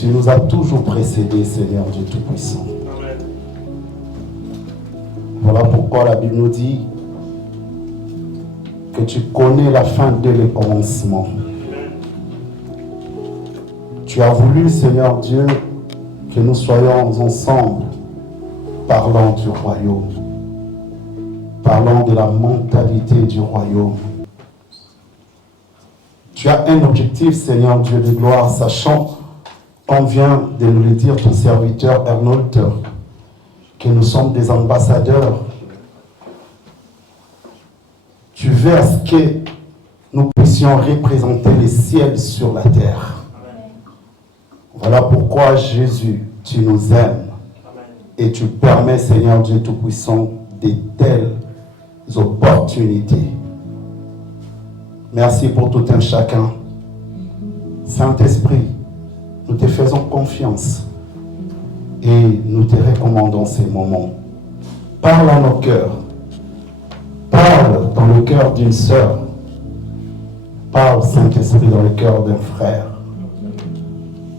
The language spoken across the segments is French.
Tu nous as toujours précédés, Seigneur Dieu Tout-Puissant. Voilà pourquoi la Bible nous dit que tu connais la fin dès le commencement. Tu as voulu, Seigneur Dieu, que nous soyons ensemble, parlant du royaume, parlant de la mentalité du royaume. Tu as un objectif, Seigneur Dieu de gloire, sachant, comme vient de nous le dire ton serviteur Arnold, que nous sommes des ambassadeurs. Tu veux à ce que nous puissions représenter les ciels sur la terre. Voilà pourquoi, Jésus, tu nous aimes et tu permets, Seigneur Dieu Tout-Puissant, de telles opportunités. Merci pour tout un chacun. Saint-Esprit, nous te faisons confiance et nous te recommandons ces moments. Parle à nos cœurs. Parle dans le cœur d'une sœur. Parle, Saint-Esprit, dans le cœur d'un frère.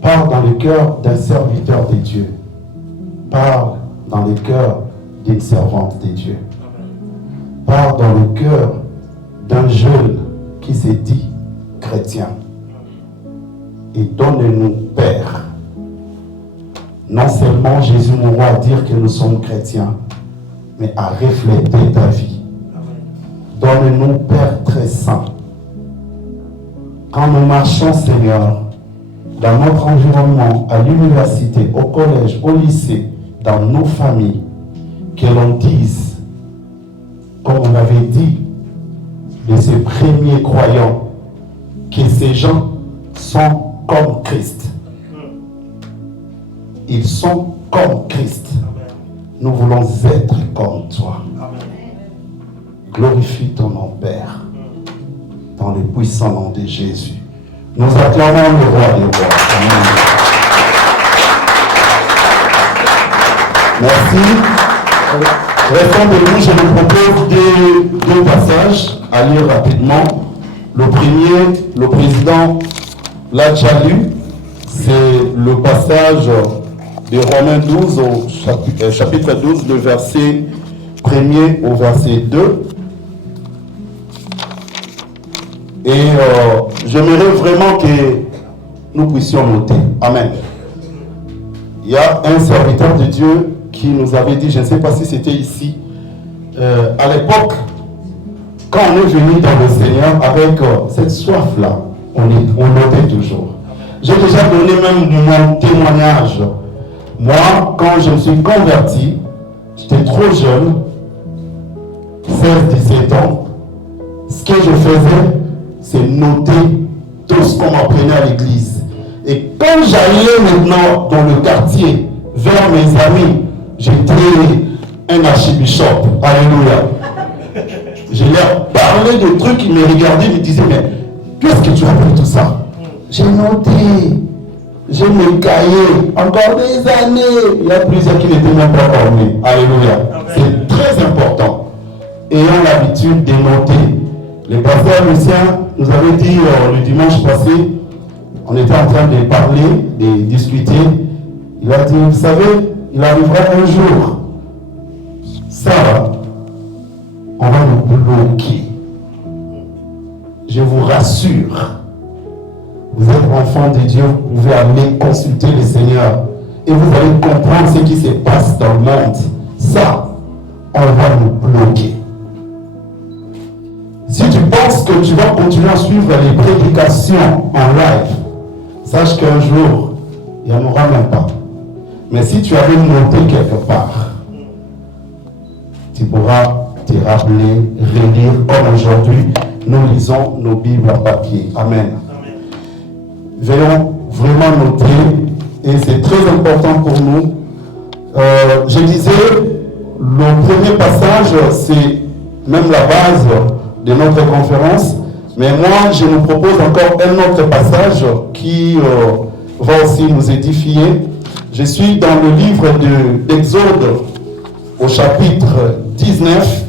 Parle dans le cœur d'un serviteur de Dieu. Parle dans le cœur d'une servante de Dieu. Parle dans le cœur d'un jeune qui s'est dit chrétien. Et donne-nous, Père, non seulement Jésus mourra à dire que nous sommes chrétiens, mais à refléter ta vie. Donne-nous, Père très saint, quand nous marchons, Seigneur, dans notre environnement, à l'université, au collège, au lycée, dans nos familles, que l'on dise, comme on avait dit, de ces premiers croyants, que ces gens sont comme Christ. Ils sont comme Christ. Nous voulons être comme toi. Glorifie ton nom, Père, dans le puissant nom de Jésus. Nous acclamons le roi des rois. Amen. Merci. Restons debout, je vous propose deux passages à lire rapidement. Le premier, le président l'a déjà lu, c'est le passage de Romains 12 au chapitre 12, le verset 1er au verset 2. Et j'aimerais vraiment que nous puissions noter. Amen. Il y a un serviteur de Dieu qui nous avait dit, je ne sais pas si c'était ici, à l'époque, quand on est venu dans le Seigneur avec cette soif-là, on notait toujours. J'ai déjà donné même mon témoignage. Moi, quand je me suis converti, j'étais trop jeune, 16-17 ans. Ce que je faisais, c'est noter tout ce qu'on m'apprenait à l'église. Et quand j'allais maintenant dans le quartier, vers mes amis, j'étais un archibishop. Alléluia. Je leur parlais de trucs, ils me regardaient, ils me disaient, mais qu'est-ce que tu as appris tout ça? J'ai noté, j'ai mes cahiers, encore des années. Il y a plusieurs qui n'étaient même pas formés. Alléluia. C'est très important. Ayant l'habitude de noter. Le pasteur Lucien nous avait dit le dimanche passé, on était en train de parler, de discuter. Il a dit, vous savez, il arrivera un jour, ça, on va nous bloquer. Je vous rassure, vous êtes enfant de Dieu, vous pouvez aller consulter le Seigneur et vous allez comprendre ce qui se passe dans le monde. Ça, on va nous bloquer. Si tu penses que tu vas continuer à suivre les prédications en live, sache qu'un jour, il n'y en aura même pas. Mais si tu avais noté quelque part, tu pourras te rappeler, relire, comme aujourd'hui, nous lisons nos Bibles en papier. Amen. Veuillons vraiment noter, et c'est très important pour nous. Je disais, le premier passage, c'est même la base de notre conférence, mais moi, je nous propose encore un autre passage qui va aussi nous édifier. Je suis dans le livre d'Exode, au chapitre 19.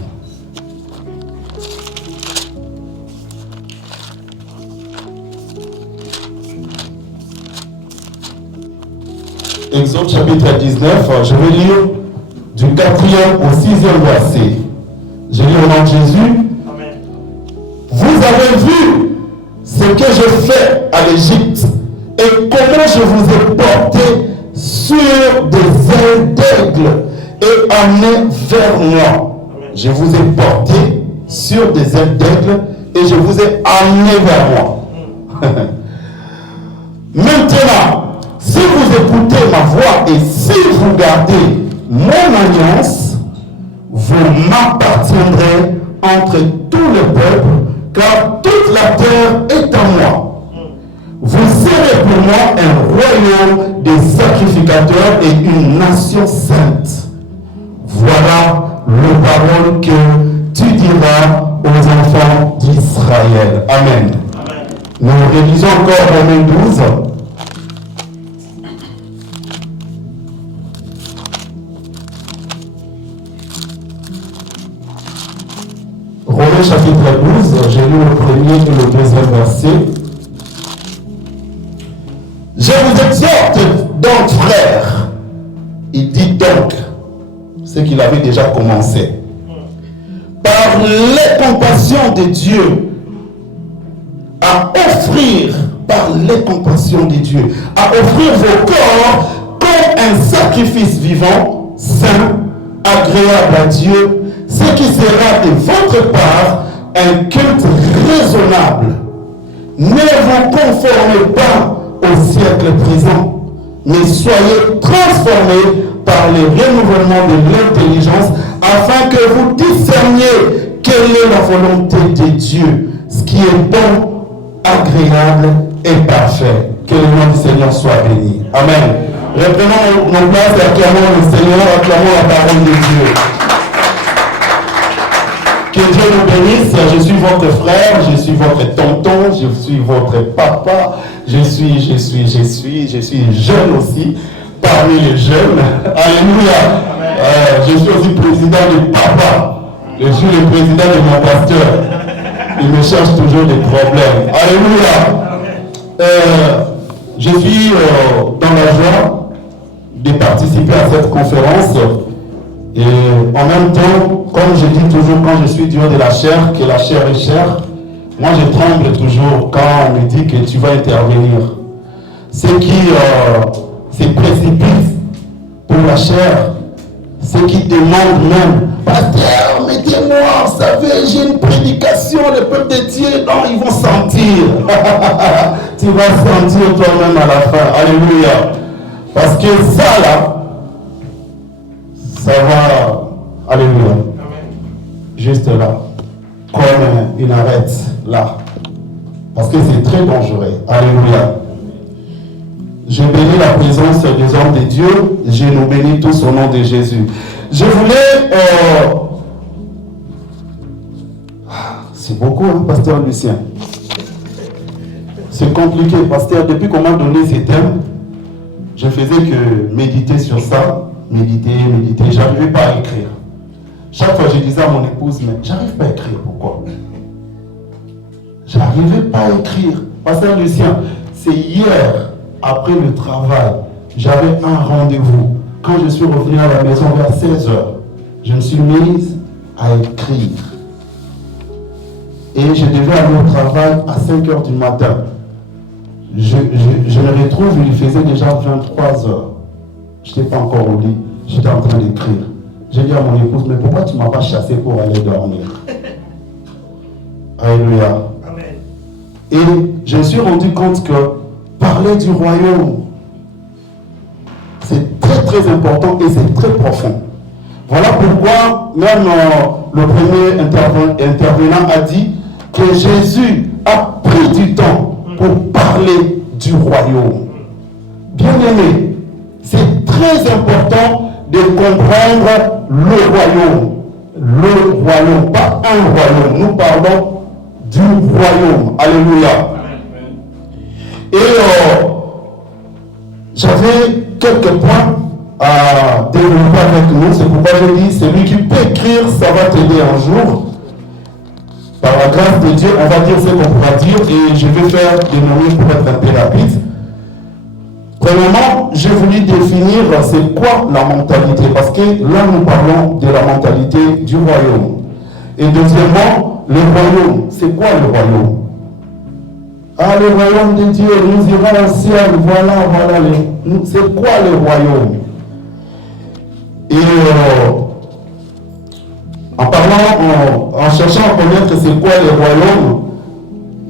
Exode chapitre 19, je vais lire du 4e au 6e verset. Je lis au nom de Jésus. Amen. Vous avez vu ce que je fais à l'Égypte et comment je vous ai porté sur des ailes d'aigle et amené vers moi. Je vous ai porté sur des ailes d'aigle et je vous ai amené vers moi. Maintenant, si vous écoutez ma voix et si vous gardez mon alliance, vous m'appartiendrez entre tous les peuples, car toute la terre est à moi. Vous serez pour moi un royaume des sacrificateurs et une nation sainte. Voilà les paroles que tu diras aux enfants d'Israël. Amen. Amen. Nous révisons encore Romains 12. Romains chapitre 12, j'ai lu le premier et le deuxième verset. Je vous exhorte donc, frères, il dit donc ce qu'il avait déjà commencé, par les compassions de Dieu, à offrir, par les compassions de Dieu, à offrir vos corps comme un sacrifice vivant, saint, agréable à Dieu, ce qui sera de votre part un culte raisonnable. Ne vous conformez pas au siècle présent, mais soyez transformés par le renouvellement de l'intelligence afin que vous discerniez quelle est la volonté de Dieu, ce qui est bon, agréable et parfait. Que le nom du Seigneur soit béni. Amen. Reprenons nos places et acclamons le Seigneur, acclamons la parole de Dieu. Que Dieu nous bénisse. Je suis votre frère, je suis votre tonton, je suis votre papa, je suis jeune aussi, parmi les jeunes. Alléluia. Je suis aussi président de papa. Je suis le président de mon pasteur. Il me cherche toujours des problèmes. Alléluia. Je suis dans la joie de participer à cette conférence. Et en même temps, comme je dis toujours quand je suis Dieu de la chair, que la chair est chère, moi je tremble toujours quand on me dit que tu vas intervenir. Ceux qui se précipitent pour la chair, ceux qui demandent même, pasteur, mettez-moi, vous savez, j'ai une prédication, le peuple de Dieu, non, ils vont sentir. Tu vas sentir toi-même à la fin. Alléluia. Parce que ça là, ça va, alléluia, amen. Juste là, comme une arête là, parce que c'est très dangereux, alléluia. Je bénis la présence des hommes de Dieu, je nous bénis tous au nom de Jésus. Je voulais, c'est beaucoup, hein, pasteur Lucien. C'est compliqué, pasteur, depuis qu'on m'a donné ces thèmes, je faisais que méditer sur ça. Méditer, j'arrivais pas à écrire. Chaque fois je disais à mon épouse, mais j'arrive pas à écrire, pourquoi? J'arrivais pas à écrire. Pasteur Lucien, c'est hier, après le travail, j'avais un rendez-vous. Quand je suis revenu à la maison vers 16h, je me suis mise à écrire. Et je devais aller au travail à 5h du matin. Je me retrouve, il faisait déjà 23h. Je n'étais pas encore au lit, j'étais en train d'écrire. J'ai dit à mon épouse, mais pourquoi tu ne m'as pas chassé pour aller dormir? Alléluia. Amen. Et je me suis rendu compte que parler du royaume, c'est très très important et c'est très profond. Voilà pourquoi même le premier intervenant a dit que Jésus a pris du temps pour parler du royaume. Bien aimé, c'est très important de comprendre le royaume. Le royaume, pas un royaume. Nous parlons du royaume. Alléluia. Et j'avais quelques points à développer avec nous. C'est pourquoi je dis, celui qui peut écrire, ça va t'aider un jour. Par la grâce de Dieu, on va dire ce qu'on pourra dire et je vais faire des mots pour être un peu rapide. Premièrement, j'ai voulu définir c'est quoi la mentalité, parce que là nous parlons de la mentalité du royaume. Et deuxièmement, le royaume, c'est quoi le royaume? Ah, le royaume de Dieu, nous irons au ciel, voilà, c'est quoi le royaume? Et en parlant, en cherchant à connaître c'est quoi le royaume,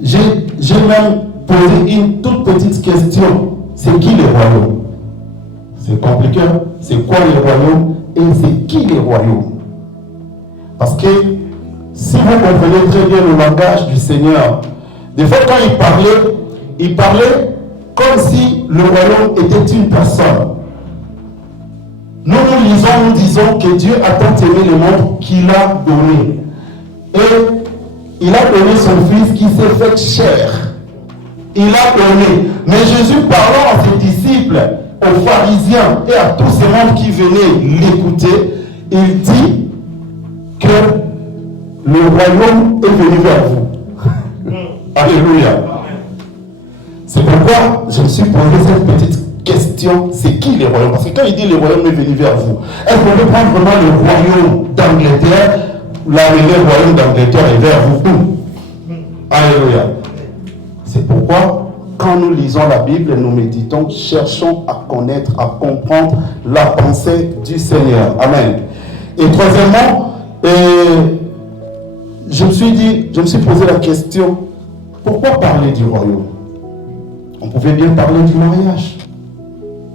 j'ai même posé une toute petite question. C'est qui les royaumes? C'est compliqué. C'est quoi les royaumes et c'est qui les royaumes? Parce que si vous comprenez très bien le langage du Seigneur, des fois quand il parlait comme si le royaume était une personne. Nous disons que Dieu a tant aimé le monde qu'il a donné. Et il a donné son Fils qui s'est fait chair. Il a donné. Mais Jésus, parlant à ses disciples, aux pharisiens et à tous ces membres qui venaient l'écouter, il dit que le royaume est venu vers vous. Alléluia. C'est pourquoi je me suis posé cette petite question, c'est qui les royaumes? Parce que quand il dit le royaume est venu vers vous, est-ce qu'on peut prendre vraiment le royaume d'Angleterre? L'arrivée du royaume d'Angleterre est vers vous. Alléluia. C'est pourquoi, quand nous lisons la Bible, nous méditons, cherchons à connaître, à comprendre la pensée du Seigneur. Amen. Et troisièmement, je me suis posé la question, pourquoi parler du royaume? On pouvait bien parler du mariage.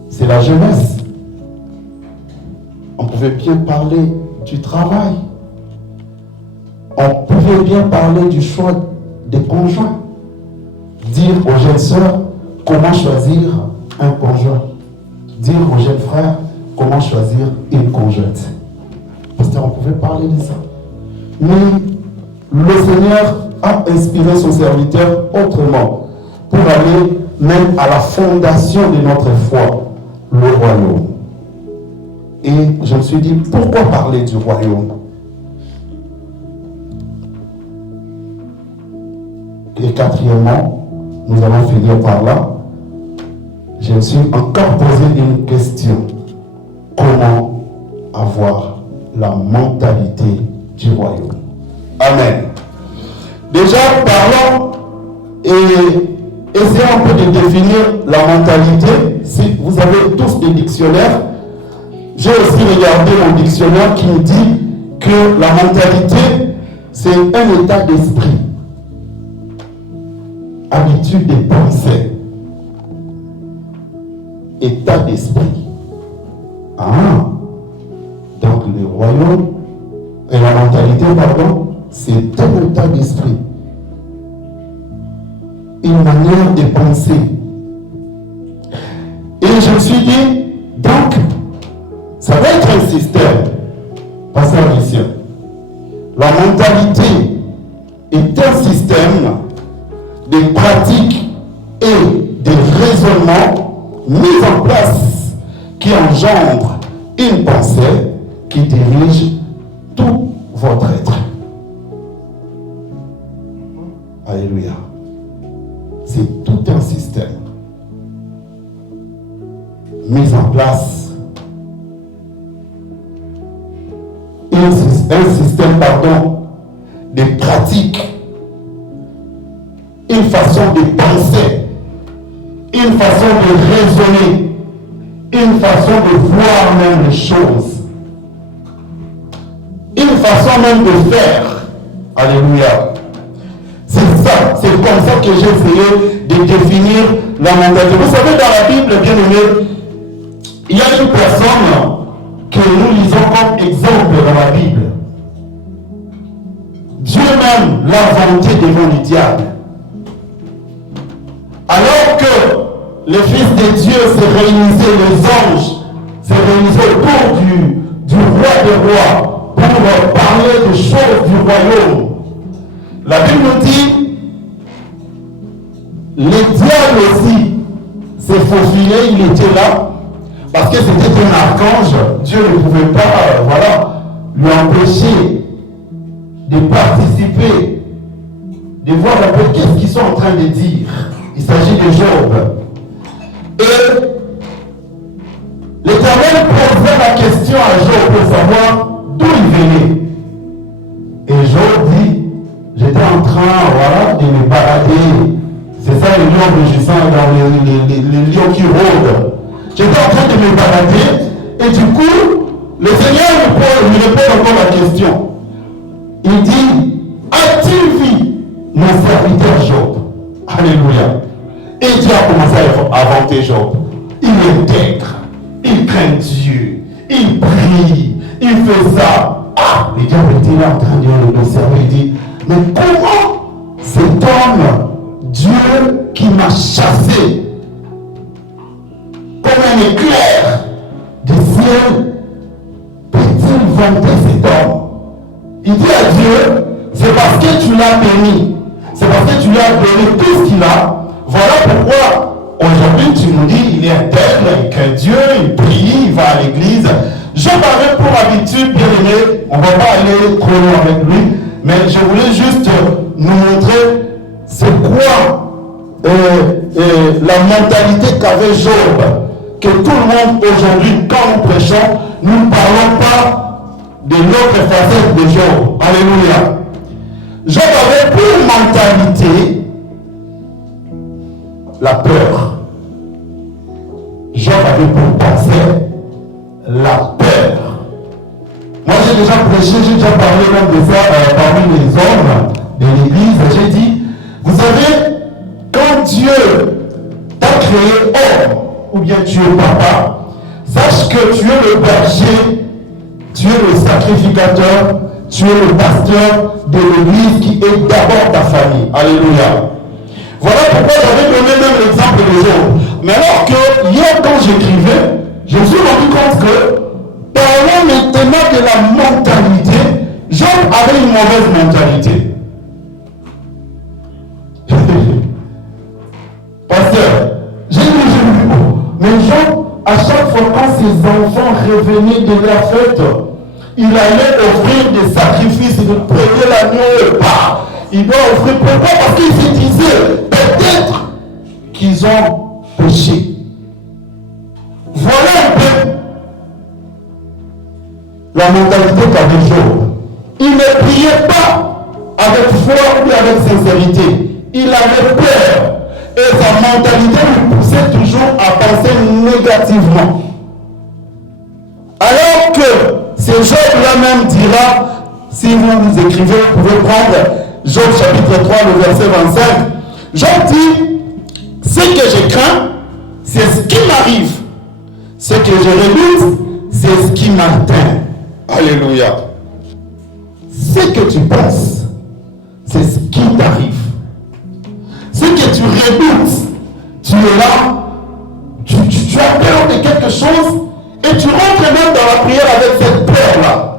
C'est la jeunesse. On pouvait bien parler du travail. On pouvait bien parler du choix des conjoints. Dire aux jeunes sœurs comment choisir un conjoint. Dire aux jeunes frères comment choisir une conjointe. Pasteur, on pouvait parler de ça. Mais le Seigneur a inspiré son serviteur autrement pour aller même à la fondation de notre foi, le royaume. Et je me suis dit, pourquoi parler du royaume? Et quatrièmement, nous allons finir par là. Je me suis encore posé une question. Comment avoir la mentalité du royaume? Amen. Déjà, parlons et essayons un peu de définir la mentalité. Si vous avez tous des dictionnaires, j'ai aussi regardé mon dictionnaire qui me dit que la mentalité, c'est un état d'esprit. Habitude de penser, état d'esprit. Ah, donc le royaume et la mentalité, pardon, c'est un état d'esprit, une manière de penser. Et je me suis dit, donc, ça va être un système, pasteur Lucien. La mentalité est un système des pratiques et des raisonnements mis en place qui engendrent une pensée qui dirige tout votre être. Alléluia. C'est tout un système mis en place. Un système, des pratiques, une façon de penser, une façon de raisonner, une façon de voir même les choses, une façon même de faire. Alléluia. C'est ça, c'est comme ça que j'ai essayé de définir la mentalité. Vous savez, dans la Bible, bien aimé, il y a une personne que nous lisons comme exemple dans la Bible. Dieu même l'a vanté devant le diable. Alors que le Fils de Dieu s'est réunisé, les anges s'est réunisé autour du roi des rois pour parler des choses du royaume. La Bible nous dit, le diable aussi s'est faufilé, il était là, parce que c'était un archange. Dieu ne pouvait pas lui empêcher de participer, de voir un peu qu'est-ce qu'ils sont en train de dire. Il s'agit de Job. Et posé la question à Job pour savoir d'où il venait. Et Job dit, j'étais en train, voilà, de me balader. C'est ça les lions rugissants dans les lions qui rôdent. J'étais en train de me balader et du coup, le Seigneur me répond encore la question. Il dit, as-tu vu mon serviteur Job? Alléluia. Et Dieu a commencé à vanter Job. Il est intègre, il craint Dieu, il prie, il fait ça. Ah, le diable était là en train de l'observer. Il dit, mais comment cet homme, Dieu qui m'a chassé, comme un éclair du ciel, peut-il vanter cet homme? Il dit à Dieu, c'est parce que tu l'as béni, c'est parce que tu lui as donné tout ce qu'il a. Voilà pourquoi aujourd'hui tu nous dis, il est intègre, il craint Dieu, il prie, il va à l'église. Job avait pour habitude, bien aimé, on ne va pas aller trop loin avec lui, mais je voulais juste nous montrer c'est quoi la mentalité qu'avait Job, que tout le monde aujourd'hui, quand nous prêchons, nous ne parlons pas de l'autre facette de Job. Alléluia. Job avait pour mentalité la peur. Job avait pour penser la peur. Moi j'ai déjà prêché, j'ai déjà parlé même de ça parmi les hommes de l'église. J'ai dit, vous savez, quand Dieu t'a créé homme, ou bien tu es papa, sache que tu es le berger, tu es le sacrificateur, tu es le pasteur de l'église qui est d'abord ta famille. Alléluia. Voilà pourquoi j'avais donné même l'exemple de Job. Mais alors que hier quand j'écrivais, je me suis rendu compte que parlons maintenant de la mentalité, Job avait une mauvaise mentalité. Pasteur, j'ai lu, mais Job, à chaque fois quand ses enfants revenaient de la fête, il allait offrir des sacrifices, il prenait l'agneau, il doit offrir. Pourquoi? Parce qu'il se disait peut-être qu'ils ont péché. Voilà un peu la mentalité qu'avait Job. Il ne priait pas avec foi ou avec sincérité. Il avait peur. Et sa mentalité lui poussait toujours à penser négativement. Alors que ce Job-là même dira, si vous écrivez, vous pouvez prendre Job chapitre 3, le verset 25. Job dit, ce que je crains, c'est ce qui m'arrive. Ce que je redoute, c'est ce qui m'atteint. Alléluia. Ce que tu penses, c'est ce qui t'arrive. Ce que tu redoutes, tu es là, tu as peur de quelque chose et tu rentres même dans la prière avec cette peur-là.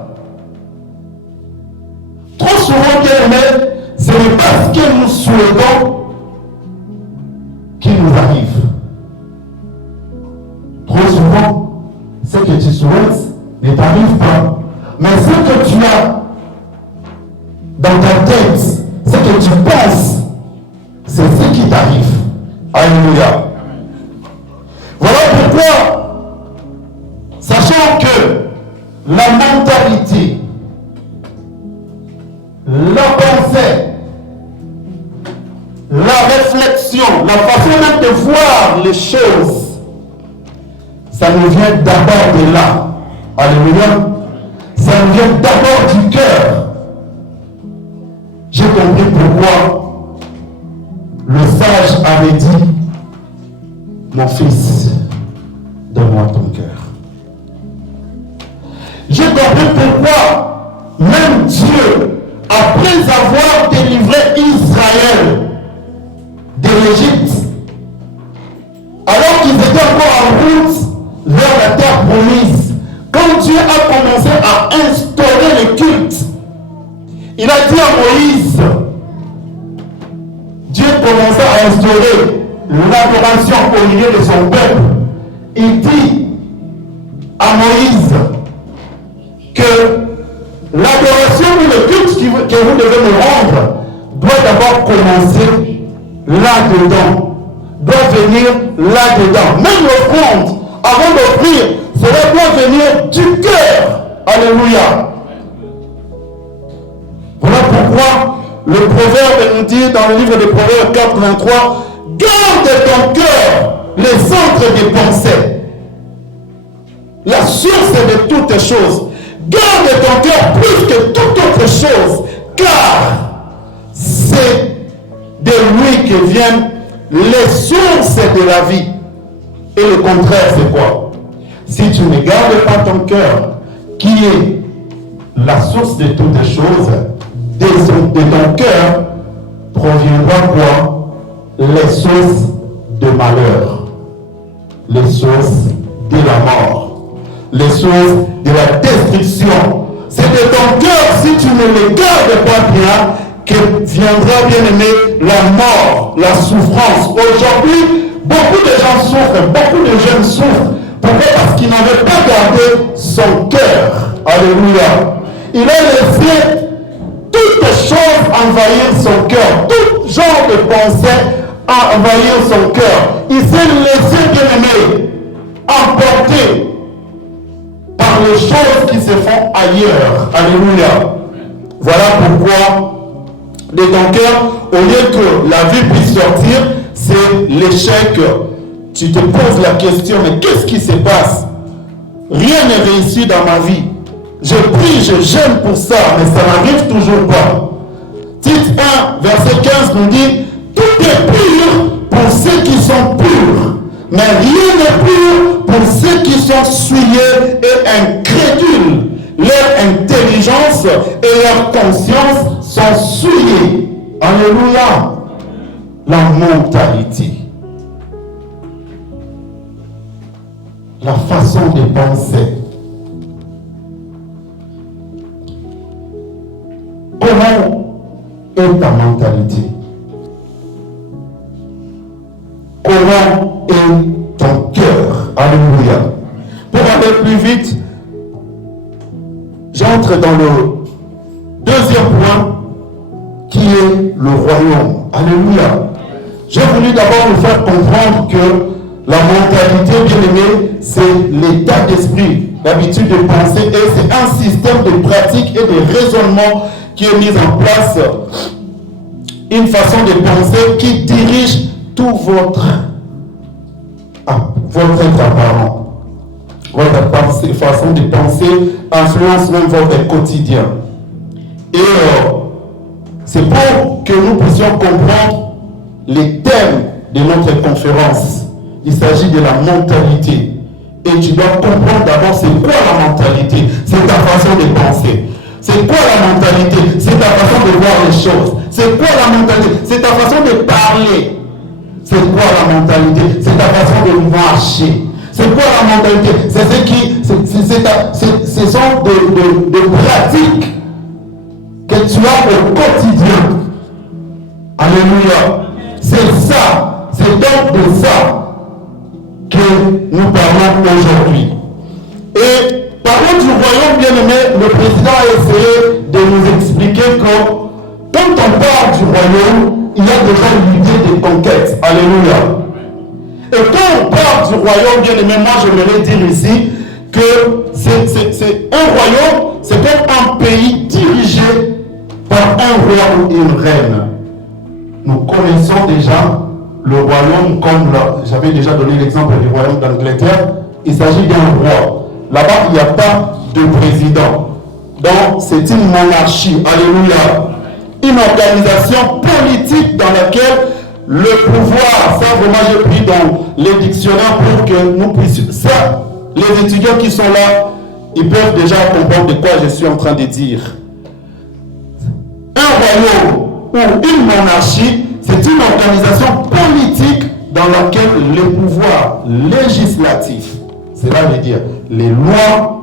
Trop souvent, bien-aimé, ce n'est pas ce que nous souhaitons qui nous arrive. Trop souvent, ce que tu souhaites ne t'arrive pas. Mais ce que tu as dans ta tête, ce que tu penses, c'est ce qui t'arrive. Alléluia. Voilà pourquoi, sachant que la mentalité, la pensée, la réflexion, la façon même de voir les choses, ça nous vient d'abord de là. Alléluia. Ça nous vient d'abord du cœur. J'ai compris pourquoi le sage avait dit, mon fils, donne-moi ton cœur. J'ai compris pourquoi même Dieu, après avoir délivré Israël de l'Égypte, alors qu'ils étaient encore en route vers la terre promise, quand Dieu a commencé à instaurer le culte, il a dit à Moïse, Dieu commença à instaurer l'adoration au milieu de son peuple. Il dit à Moïse que l'adoration ou le culte que vous devez me rendre doit d'abord commencer là-dedans, doit venir là-dedans. Même l'offrande, avant d'offrir, Cela doit venir du cœur. Alléluia. Voilà pourquoi le proverbe nous dit dans le livre des Proverbes 4:23, garde ton cœur les centres des pensées, la source de toutes choses. Garde ton cœur plus que toute autre chose, car c'est de lui que viennent les sources de la vie. Et le contraire, c'est quoi? Si tu ne gardes pas ton cœur, qui est la source de toutes choses, de ton cœur proviendra quoi? Les sources de malheur, les sources de la mort, les sources de la destruction. C'est de ton cœur, si tu ne le gardes pas bien, que viendra, bien aimé, la mort, la souffrance. Aujourd'hui, beaucoup de gens souffrent, beaucoup de jeunes souffrent. Pourquoi? Parce qu'ils n'avaient pas gardé son cœur. Alléluia. Il a laissé toutes choses envahir son cœur, tout genre de pensées envahir son cœur. Il s'est laissé, bien aimé, emporter par les choses qui se font ailleurs. Alléluia. Voilà pourquoi de ton cœur, au lieu que la vie puisse sortir, c'est l'échec. Tu te poses la question, mais qu'est-ce qui se passe? Rien n'est réussi dans ma vie. Je prie, je jeûne pour ça, mais ça n'arrive toujours pas. Tite 1, verset 15 nous dit, tout est pur pour ceux qui sont purs, mais rien n'est pur pour ceux qui sont souillés et incrédules. Leur intelligence et leur conscience sont souillées. Alléluia. La mentalité, la façon de penser. Comment est ta mentalité? Comment est ton cœur? Alléluia. Pour aller plus vite, j'entre dans le deuxième point qui est le royaume. Alléluia. J'ai voulu d'abord vous faire comprendre que la mentalité, bien aimé, c'est l'état d'esprit, l'habitude de penser, et c'est un système de pratique et de raisonnement qui est mis en place, une façon de penser qui dirige tout votre être apparent. Votre façon de penser influence même votre quotidien. Et c'est pour que nous puissions comprendre les thèmes de notre conférence. Il s'agit de la mentalité. Et tu dois comprendre d'abord c'est quoi la mentalité. C'est ta façon de penser. C'est quoi la mentalité? C'est ta façon de voir les choses. C'est quoi la mentalité? C'est ta façon de parler. C'est quoi la mentalité? C'est ta façon de marcher. C'est quoi la mentalité? C'est ce qui, ce sont des pratiques que tu as au quotidien. Alléluia. C'est ça, c'est donc de ça que nous parlons aujourd'hui. Et parlant du royaume, bien aimé, le président a essayé de nous expliquer que quand on parle du royaume, il y a déjà l'idée de conquête. Alléluia. Et quand on parle du royaume, bien aimé, moi je voulais dire ici que c'est un royaume, c'est comme un pays dirigé par un roi ou une reine. Nous connaissons déjà le royaume, comme j'avais déjà donné l'exemple du royaume d'Angleterre. Il s'agit d'un roi. Là-bas, il n'y a pas de président. Donc, c'est une monarchie. Alléluia. Une organisation politique dans laquelle le pouvoir, ça vraiment j'ai pris dans les dictionnaires pour que nous puissions, ça, les étudiants qui sont là, ils peuvent déjà comprendre de quoi je suis en train de dire. Un royaume ou une monarchie, c'est une organisation politique dans laquelle le pouvoir législatif, cela veut dire les lois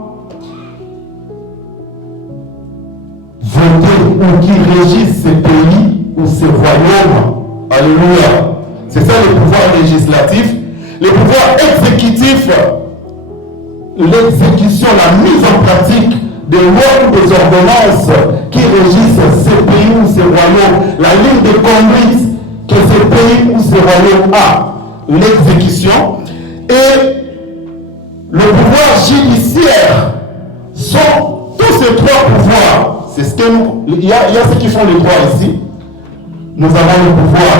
votées ou qui régissent ces pays ou ces royaumes. Alléluia. C'est ça le pouvoir législatif. Le pouvoir exécutif, l'exécution, la mise en pratique des lois ou des ordonnances qui régissent ces pays ou ces royaumes, la ligne de conduite que ces pays ou ces royaumes a, l'exécution, et le pouvoir il y a ceux qui font le droit ici. Nous avons le pouvoir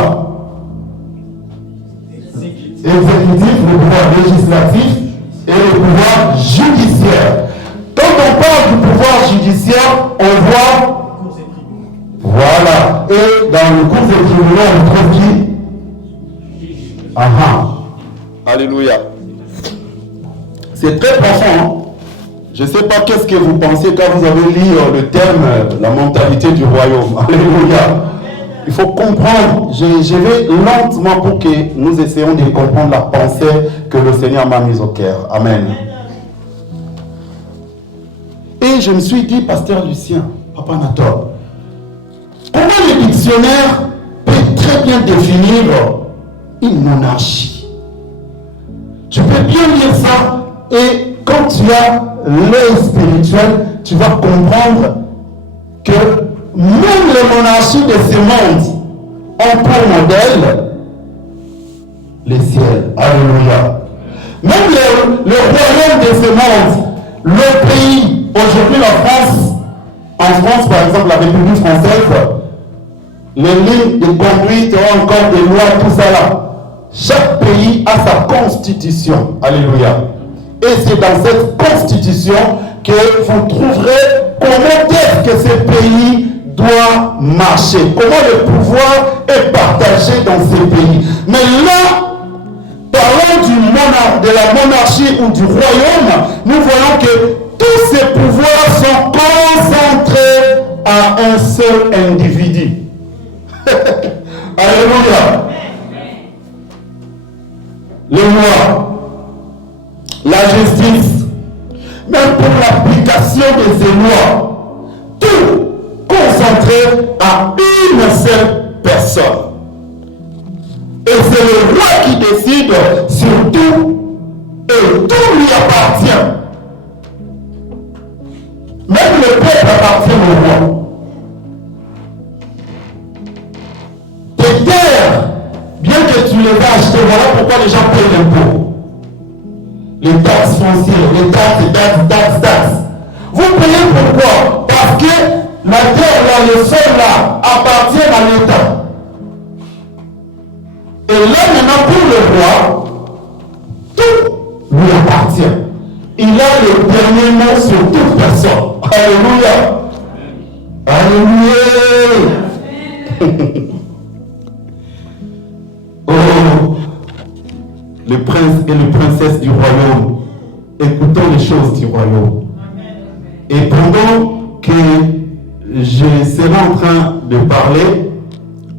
exécutif, le pouvoir législatif et le pouvoir judiciaire. Quand on parle du pouvoir judiciaire, on voit, voilà, et dans le cours des tribunaux, on trouve qui? Alléluia. C'est très profond. Hein? Je ne sais pas qu'est-ce que vous pensez quand vous avez lu le terme, la mentalité du royaume. Alléluia. Il faut comprendre. Je vais lentement pour que nous essayions de comprendre la pensée que le Seigneur m'a mise au cœur. Amen. Et je me suis dit, Pasteur Lucien, Papa Nator, comment le dictionnaire peut très bien définir une monarchie? Tu peux bien lire ça et quand tu as l'œil spirituel, tu vas comprendre que même les monarchies de ce monde ont pour modèle les ciels. Alléluia. Même le royaume de ce monde, le pays, aujourd'hui la France, en France par exemple, la République française, les lignes de conduite ont encore des lois, tout ça là. Chaque pays a sa constitution. Alléluia. Et c'est dans cette constitution que vous trouverez comment est-ce que ce pays doit marcher, comment le pouvoir est partagé dans ces pays. Mais là, parlant de la monarchie ou du royaume, nous voyons que tous ces pouvoirs sont concentrés à un seul individu. Alléluia. Les lois, la justice, même pour l'application de ces lois, tout concentré à une seule personne. Et c'est le roi qui décide sur tout et tout lui appartient. Même le peuple appartient au roi. Tes terres, bien que tu les as achetées, voilà pourquoi les gens payent l'impôt. Les taxes foncières, les taxes. Vous payez pourquoi? Parce que la terre là, le sol là, appartient à l'État. Et là maintenant pour le roi, tout lui appartient. Il a le dernier mot sur toute personne. Alléluia. Alléluia. Oh, le prince et les princesses du royaume, écoutons les choses du royaume. Et pendant que je serai en train de parler,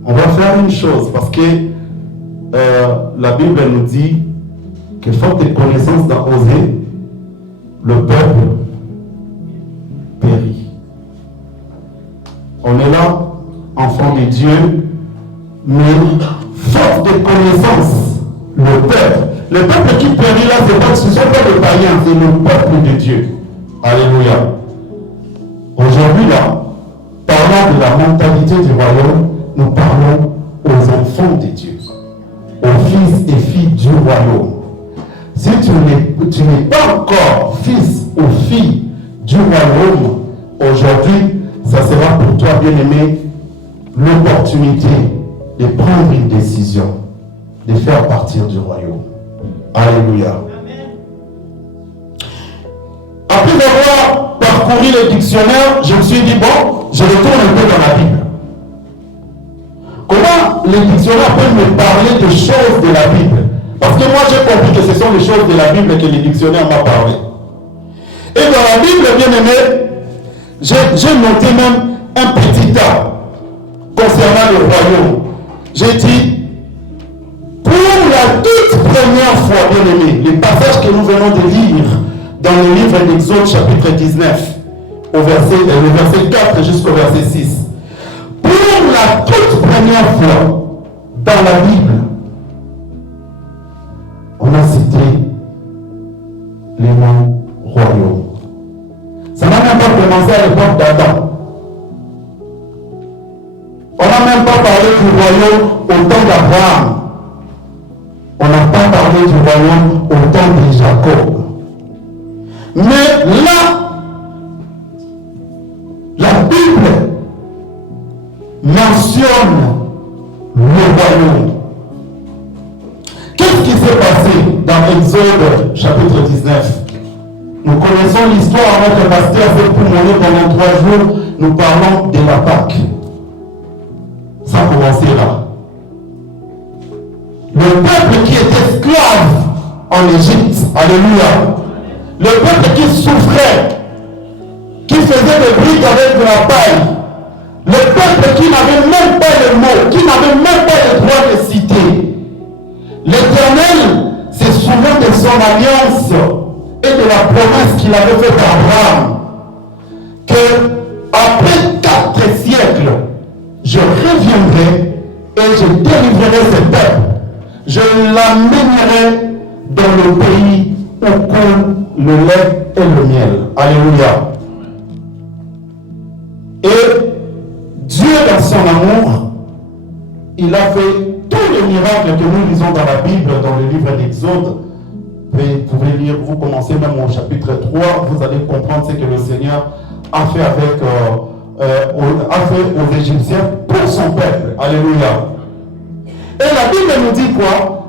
on va faire une chose, parce que la Bible nous dit que faute de connaissance dans Osée, le peuple périt. On est là, enfant de Dieu, mais faute de connaissance, le peuple qui périt là, ce ne sont pas les païens, c'est le peuple de Dieu. Alléluia. Aujourd'hui là, parlant de la mentalité du royaume, nous parlons aux enfants de Dieu, aux fils et filles du royaume. Si tu n'es pas encore fils ou fille du royaume, aujourd'hui, ça sera pour toi, bien-aimé, l'opportunité de prendre une décision, de faire partir du royaume. Alléluia. Après avoir parcouru le dictionnaire, je me suis dit, bon, je retourne un peu dans la Bible. Comment les dictionnaires peuvent me parler de choses de la Bible? Parce que moi, j'ai compris que ce sont les choses de la Bible que les dictionnaires m'ont parlé. Et dans la Bible, bien aimé, j'ai noté même un petit tas concernant le royaume. J'ai dit, pour la toute première fois, bien aimé, les passages que nous venons de lire dans le livre d'Exode, chapitre 19, le verset 4 jusqu'au verset 6. Pour la toute première fois dans la Bible, on a cité les noms royaumes. Ça n'a même pas commencé à l'époque d'Adam. On n'a même pas parlé du royaume au temps d'Abraham. On n'a pas parlé du royaume au temps de Jacob. Mais là, la Bible donne le royaume. Qu'est-ce qui s'est passé dans Exode chapitre 19? Nous connaissons l'histoire, notre pasteur fait pour monnaie pendant 3 jours, nous parlons de la Pâque. Ça a commencé là. Le peuple qui est esclave en Égypte, alléluia. Le peuple qui souffrait, qui faisait des briques avec de la paille. Le peuple qui n'avait même pas le mot, qui n'avait même pas le droit de citer. L'Éternel s'est souvenu de son alliance et de la promesse qu'il avait faite à Abraham. Que après 4 siècles, je reviendrai et je délivrerai ce peuple. Je l'amènerai dans le pays où coule le lait et le miel. Alléluia. Et Dieu, dans son amour, il a fait tous les miracles que nous lisons dans la Bible, dans le livre d'Exode. Vous pouvez lire, vous commencez même au chapitre 3, vous allez comprendre ce que le Seigneur a fait aux Égyptiens pour son peuple. Alléluia. Et la Bible nous dit quoi?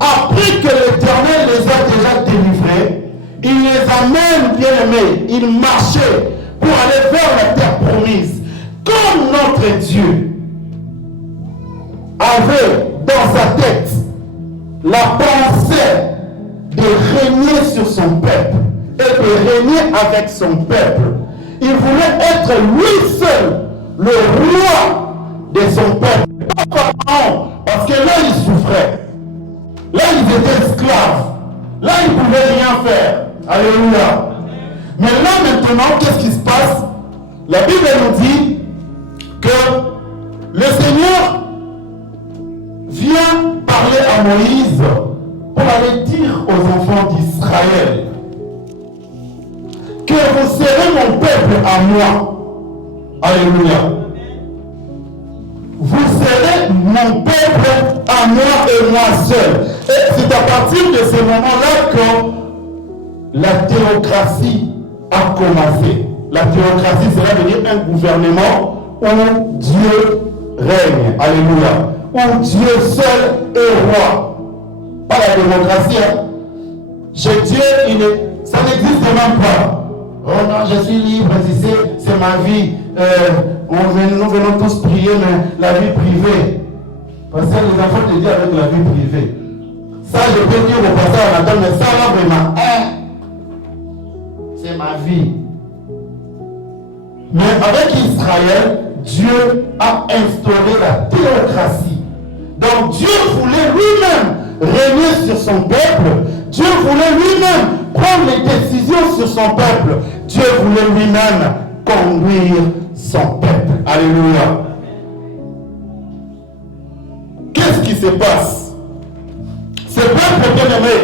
Après que l'Éternel les a déjà délivrés, il les amène, bien aimés, ils marchaient pour aller vers la terre promise. Comme notre Dieu avait dans sa tête la pensée de régner sur son peuple et de régner avec son peuple, il voulait être lui seul le roi de son peuple. Pas Pharaon, parce que là il souffrait. Là ils étaient esclaves. Là ils ne pouvaient rien faire. Alléluia. Mais là maintenant, qu'est-ce qui se passe? La Bible nous dit que le Seigneur vient parler à Moïse pour aller dire aux enfants d'Israël que vous serez mon peuple à moi. Alléluia. Vous serez mon peuple à moi et moi seul. Et c'est à partir de ce moment-là que la théocratie a commencé. La théocratie, cela veut dire un gouvernement où Dieu règne. Alléluia. Où Dieu seul est roi. Pas la démocratie. Hein. Chez Dieu, ça n'existe même pas. Oh non, je suis libre, c'est ma vie. Nous venons tous prier, mais la vie privée. Parce que les enfants te disent avec la vie privée. Ça, je peux dire au pasteur à la dame, mais ça là vraiment, c'est ma vie. Mais avec Israël, Dieu a instauré la théocratie. Donc Dieu voulait lui-même régner sur son peuple. Dieu voulait lui-même prendre les décisions sur son peuple. Dieu voulait lui-même conduire son peuple. Alléluia. Qu'est-ce qui se passe? Ce peuple bien-aimé,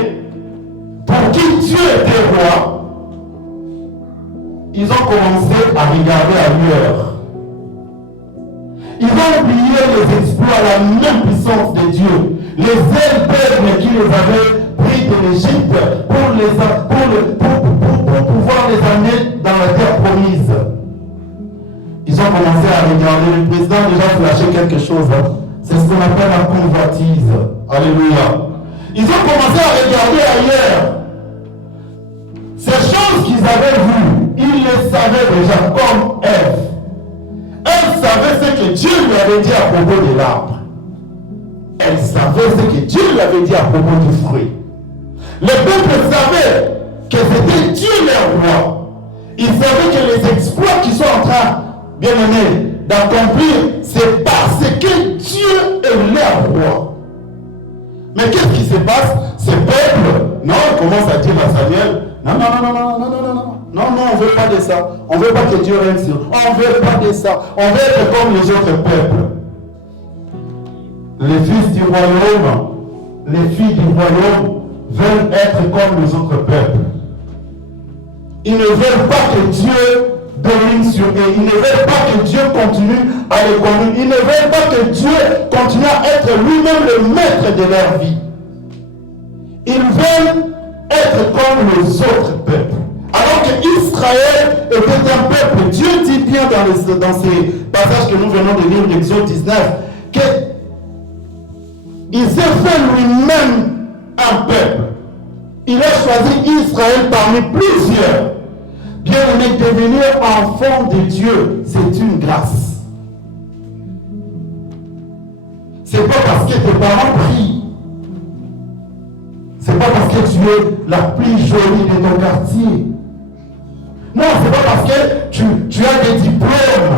pour qui Dieu était roi, ils ont commencé à regarder ailleurs. Ils ont oublié les exploits, la même puissance de Dieu. Les ailes peuples qui les avaient pris de l'Égypte pour pouvoir les amener dans la terre promise. Ils ont commencé à regarder. Le président déjà flashé quelque chose. Hein. C'est ce qu'on appelle la convoitise. Alléluia. Ils ont commencé à regarder ailleurs. Ces choses qu'ils avaient vues, ils les savaient déjà comme Ève. Elle savait ce que Dieu lui avait dit à propos de l'arbre. Elle savait ce que Dieu lui avait dit à propos du fruit. Le peuple savait que c'était Dieu leur roi. Ils savaient que les exploits qu'ils sont en train, bien aimés, d'accomplir, c'est parce que Dieu est leur roi. Mais qu'est-ce qui se passe? Ces peuples, non, ils commencent à dire à Samuel, non, on ne veut pas de ça. On ne veut pas que Dieu règne sur. On ne veut pas de ça. On veut être comme les autres peuples. Les fils du royaume, les filles du royaume veulent être comme les autres peuples. Ils ne veulent pas que Dieu domine sur eux. Ils ne veulent pas que Dieu continue à les conduire. Ils ne veulent pas que Dieu continue à être lui-même le maître de leur vie. Ils veulent être comme les autres peuples. Alors qu'Israël était un peuple, Dieu dit bien dans ces passages que nous venons de lire d'Exode 19, qu'il s'est fait lui-même un peuple. Il a choisi Israël parmi plusieurs. Bien aimé, devenir enfant de Dieu, c'est une grâce. C'est pas parce que tes parents prient. C'est pas parce que tu es la plus jolie de ton quartier. Non, c'est pas parce que tu as des diplômes.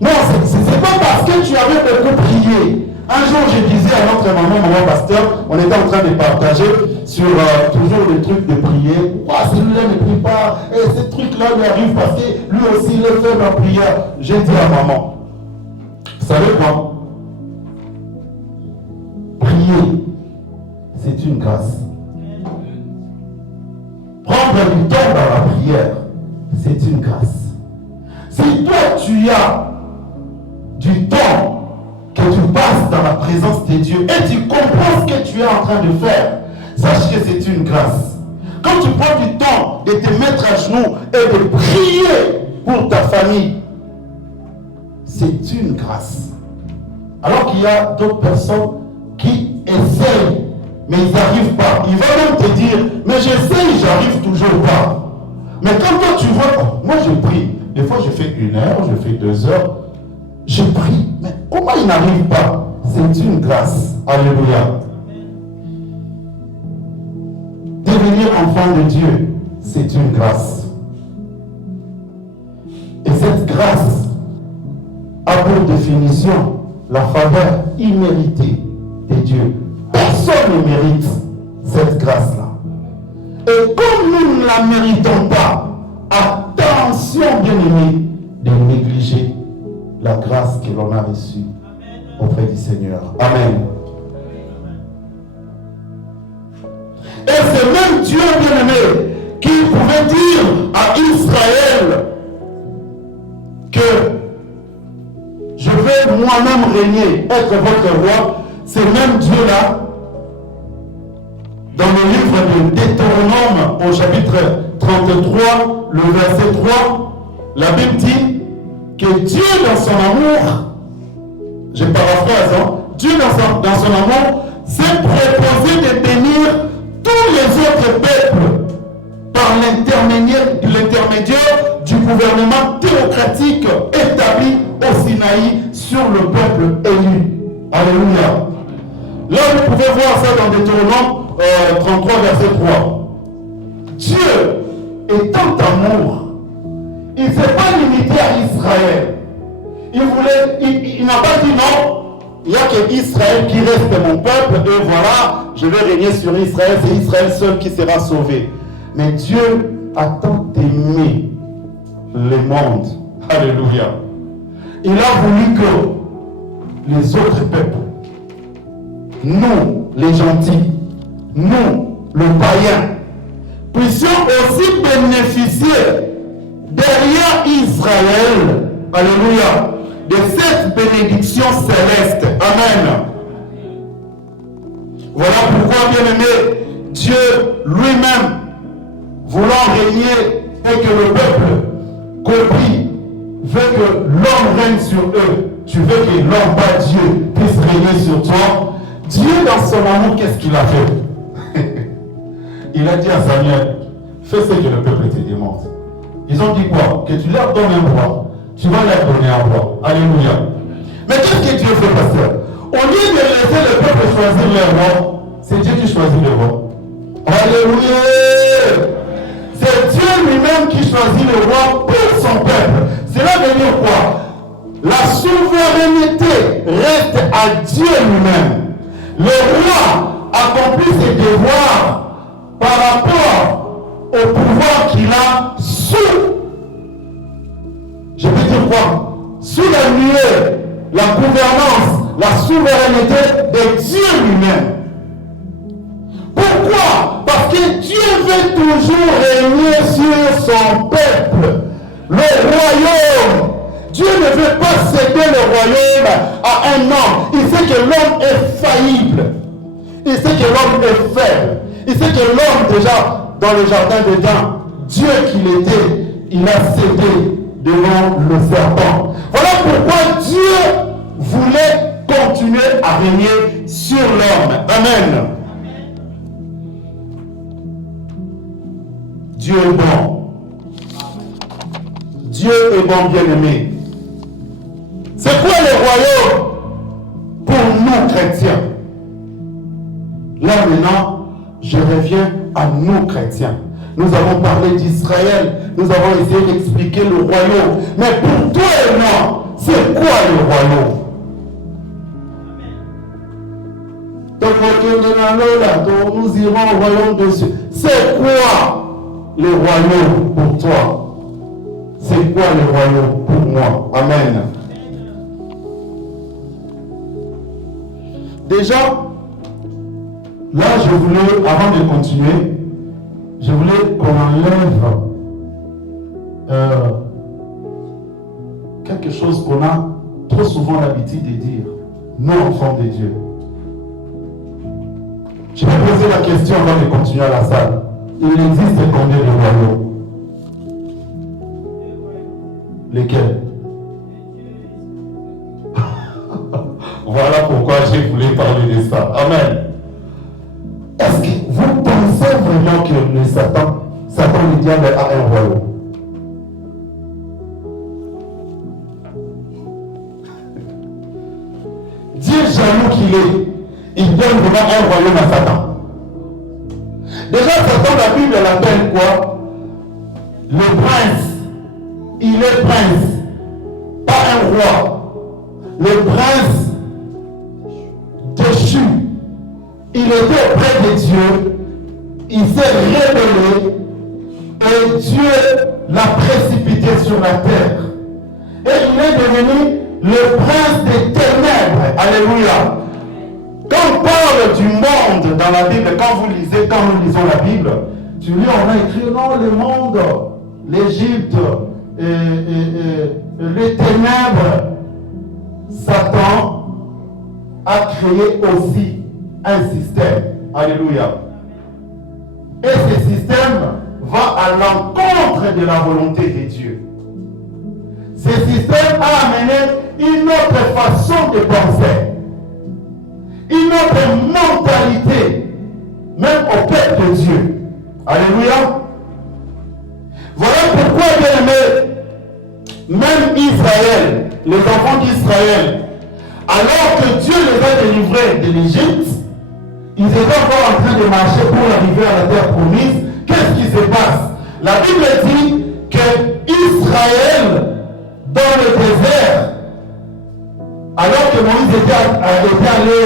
Non, c'est pas parce que tu avais beaucoup prié. Un jour, je disais à notre maman pasteur, on était en train de partager sur toujours les trucs de prier. Pourquoi celui-là ne prie pas? Et ce truc-là lui arrive parce que lui aussi, il est fait ma prière. J'ai dit à maman, vous savez quoi? Prier, c'est une grâce. Prendre du temps dans la prière, c'est une grâce. Si toi, tu as du temps que tu passes dans la présence de Dieu et tu comprends ce que tu es en train de faire, sache que c'est une grâce. Quand tu prends du temps de te mettre à genoux et de prier pour ta famille, c'est une grâce. Alors qu'il y a d'autres personnes qui essayent, mais ils n'arrivent pas. Il va même te dire, mais j'essaye, j'arrive toujours pas. Mais quand toi tu vois, moi je prie, des fois je fais 1 heure, je fais 2 heures, je prie, mais comment il n'arrive pas? C'est une grâce. Alléluia. Devenir enfant de Dieu, c'est une grâce. Et cette grâce a pour définition la faveur imméritée de Dieu. Personne ne mérite cette grâce-là. Et comme nous ne la méritons pas, attention bien aimé de négliger la grâce que l'on a reçue auprès du Seigneur. Amen. Et c'est même Dieu bien aimé qui pouvait dire à Israël que je vais moi-même régner, être votre roi. C'est même Dieu-là, dans le livre de Deutéronome, au chapitre 33, le verset 3, la Bible dit que Dieu, dans son amour, je paraphrase, Dieu, dans son amour, s'est proposé de bénir tous les autres peuples par l'intermédiaire du gouvernement théocratique établi au Sinaï sur le peuple élu. Alléluia. Là, vous pouvez voir ça dans Deutéronome 33, verset 3. Dieu, étant amour, il ne s'est pas limité à Israël. Il n'a pas dit non, il n'y a que Israël qui reste mon peuple, et voilà, je vais régner sur Israël, c'est Israël seul qui sera sauvé. Mais Dieu a tant aimé le monde. Alléluia. Il a voulu que les autres peuples, nous, les gentils, nous, le païen, puissions aussi bénéficier derrière Israël, alléluia, de cette bénédiction céleste. Amen. Voilà pourquoi, bien aimé, Dieu lui-même, voulant régner et que le peuple compris, veut que l'homme règne sur eux. Tu veux que l'homme, pas Dieu, puisse régner sur toi. Dieu, dans son amour, qu'est-ce qu'il a fait? Il a dit à Samuel, fais ce que le peuple te demande. Ils ont dit quoi? Que tu leur donnes un roi. Tu vas leur donner un roi. Alléluia. Mais qu'est-ce que Dieu fait, pasteur? Au lieu de laisser le peuple choisir le roi, c'est Dieu qui choisit le roi. Alléluia. C'est Dieu lui-même qui choisit le roi pour son peuple. Cela veut dire quoi? La souveraineté reste à Dieu lui-même. Le roi accomplit ses devoirs par rapport au pouvoir qu'il a sous, je peux dire quoi? Sous la nuée, la gouvernance, la souveraineté de Dieu lui-même. Pourquoi? Parce que Dieu veut toujours régner sur son peuple, le royaume. Dieu ne veut pas céder le royaume à un homme. Il sait que l'homme est faillible. Il sait que l'homme est faible. Il sait que l'homme, déjà, dans le jardin d'Éden, Dieu qu'il était, il a cédé devant le serpent. Voilà pourquoi Dieu voulait continuer à régner sur l'homme. Amen. Dieu est bon. Dieu est bon, bien-aimé. C'est quoi le royaume pour nous chrétiens? Là maintenant, je reviens à nous chrétiens. Nous avons parlé d'Israël, nous avons essayé d'expliquer le royaume. Mais pour toi et moi, c'est quoi le royaume? Donc nous irons au royaume de Dieu. C'est quoi le royaume pour toi? C'est quoi le royaume pour moi? Amen. Déjà, là je voulais, avant de continuer, je voulais qu'on enlève quelque chose qu'on a trop souvent l'habitude de dire. Nous, enfants de Dieu. Je vais poser la question avant de continuer à la salle. Il existe combien de royaumes? Lesquels? Voilà pourquoi j'ai voulu parler de ça. Amen. Est-ce que vous pensez vraiment que le Satan, le diable, a un royaume? Dieu jaloux qu'il est, il donne vraiment un royaume à Satan. Déjà, Satan, la Bible l'appelle quoi? Le prince. Il est prince, pas un roi. Le prince déchu. Il était auprès de Dieu. Il s'est rebellé et Dieu l'a précipité sur la terre. Et il est devenu le prince des ténèbres. Alléluia. Quand on parle du monde dans la Bible, quand nous lisons la Bible, tu lis, on a écrit non, le monde, l'Égypte, les ténèbres. Satan a créé aussi un système. Alléluia. Et ce système va à l'encontre de la volonté de Dieu. Ce système a amené une autre façon de penser, une autre mentalité, même au peuple de Dieu. Alléluia. Voilà pourquoi, bien aimé, même Israël, les enfants d'Israël, alors que Dieu les a délivrés de l'Égypte, ils étaient encore en train de marcher pour arriver à la terre promise. Qu'est-ce qui se passe? La Bible dit que Israël, dans le désert, alors que Moïse était allé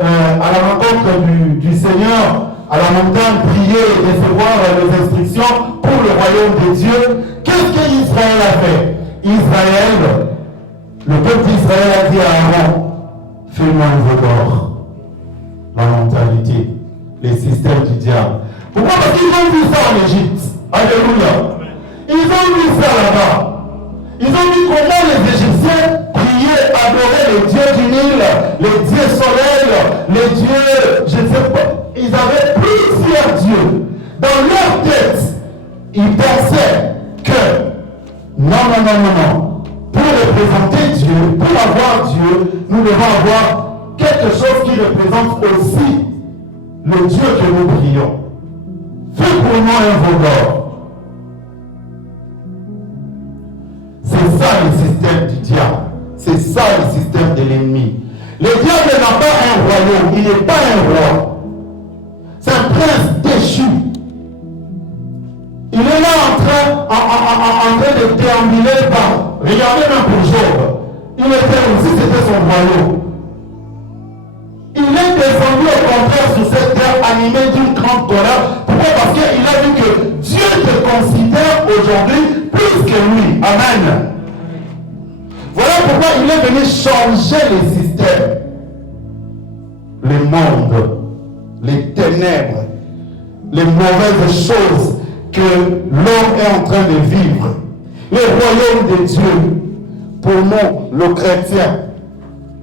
à la rencontre du Seigneur, à la montagne, prier et recevoir les instructions pour le royaume de Dieu, qu'est-ce qu'Israël a fait? Israël, le peuple d'Israël a dit à Aaron, fais-moi un veau d'or. La mentalité, les systèmes du diable. Pourquoi? Parce qu'ils ont vu ça en Égypte. Alléluia. Ils ont vu ça là-bas. Ils ont vu comment les Égyptiens priaient, adoraient les dieux du Nil, les dieux soleil, les dieux, je ne sais pas. Ils avaient plusieurs dieux. Dans leur tête, ils pensaient que non. Pour représenter Dieu, pour avoir Dieu, nous devons avoir quelque chose qui représente aussi le Dieu que nous prions. Fais pour nous un veau d'or. C'est ça le système du diable. C'est ça le système de l'ennemi. Le diable n'a pas un royaume. Il n'est pas un roi. C'est un prince déchu. Il est là en train de déambuler par. Regardez même pour Job. Il était aussi, c'était son royaume. Il est descendu au contraire sur cette terre animé d'une grande colère. Pourquoi? Parce qu'il a vu que Dieu te considère aujourd'hui plus que lui. Amen. Voilà pourquoi il est venu changer les systèmes. Le monde, les ténèbres, les mauvaises choses que l'homme est en train de vivre. Le royaume de Dieu, pour nous, le chrétien.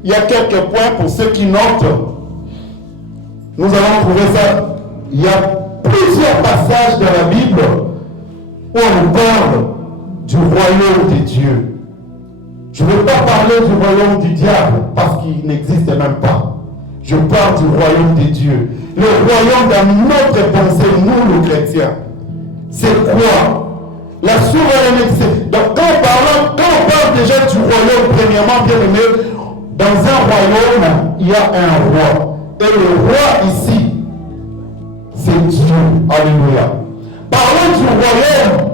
Il y a quelques points pour ceux qui notent. Nous allons trouver ça. Il y a plusieurs passages dans la Bible où on parle du royaume royaume de Dieu. Je ne veux pas parler du royaume du diable parce qu'il n'existe même pas. Je parle du royaume de Dieu. Le royaume dans notre pensée, nous les chrétiens. C'est quoi? La souveraineté. Donc quand on parle déjà du royaume, premièrement, bien aimé, dans un royaume, il y a un roi. Et le roi ici, c'est Dieu. Alléluia. Parlons du royaume.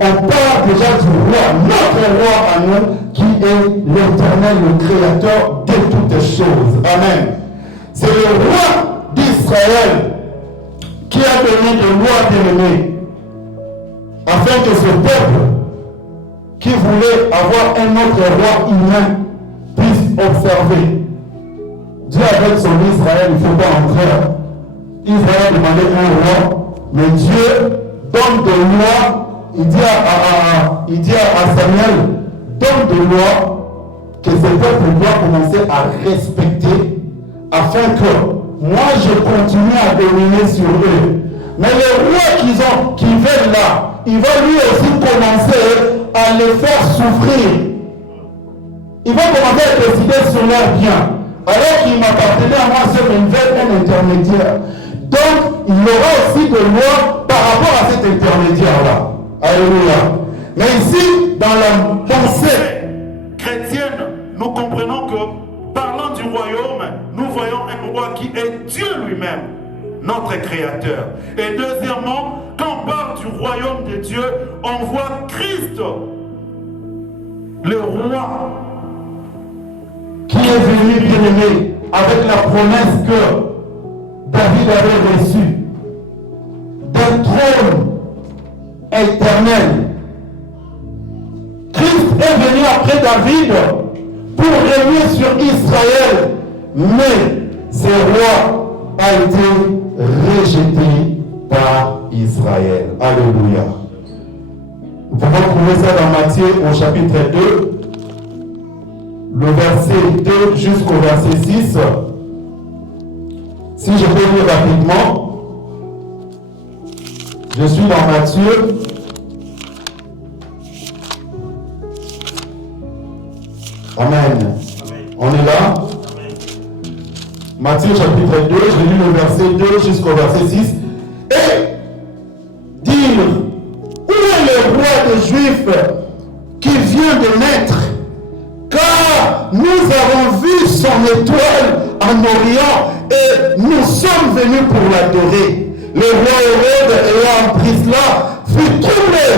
On parle déjà du roi, notre roi à nous, qui est l'Éternel, le Créateur de toutes choses. Amen. C'est le roi d'Israël qui a donné des lois bien-aimées, afin que ce peuple qui voulait avoir un autre roi humain puisse observer. Dieu avec son Israël, il ne faut pas entrer. Israël demandait un roi, mais Dieu donne des lois. Il dit à Samuel, donne des lois que ce peuple doit commencer à respecter afin que moi je continue à dominer sur eux. Mais le roi qui veulent là, il va lui aussi commencer à les faire souffrir. Il va commencer à décider sur leur bien. Alors qu'il m'appartenait à moi, seul, il veut un intermédiaire. Donc, il y aura aussi des lois par rapport à cet intermédiaire-là. Alléluia. Mais ici, dans la pensée chrétienne, nous comprenons que, parlant du royaume, nous voyons un roi qui est Dieu lui-même, notre Créateur. Et deuxièmement, quand on parle du royaume de Dieu, on voit Christ, le roi, qui est venu bien-aimé avec la promesse que David avait reçue d'un trône éternel. Christ est venu après David pour régner sur Israël, mais ce roi a été rejeté par Israël. Alléluia. Nous pouvons trouver ça dans Matthieu au chapitre 2, le verset 2 jusqu'au verset 6. Si je peux lire rapidement, je suis dans Matthieu. Amen. On est là. Matthieu chapitre 2, je lis le verset 2 jusqu'au verset 6. Et dire, où est le roi des Juifs qui vient de naître? Car nous avons vu son étoile en Orient et nous sommes venus pour l'adorer. Le roi Hérode, ayant appris cela, fut troublé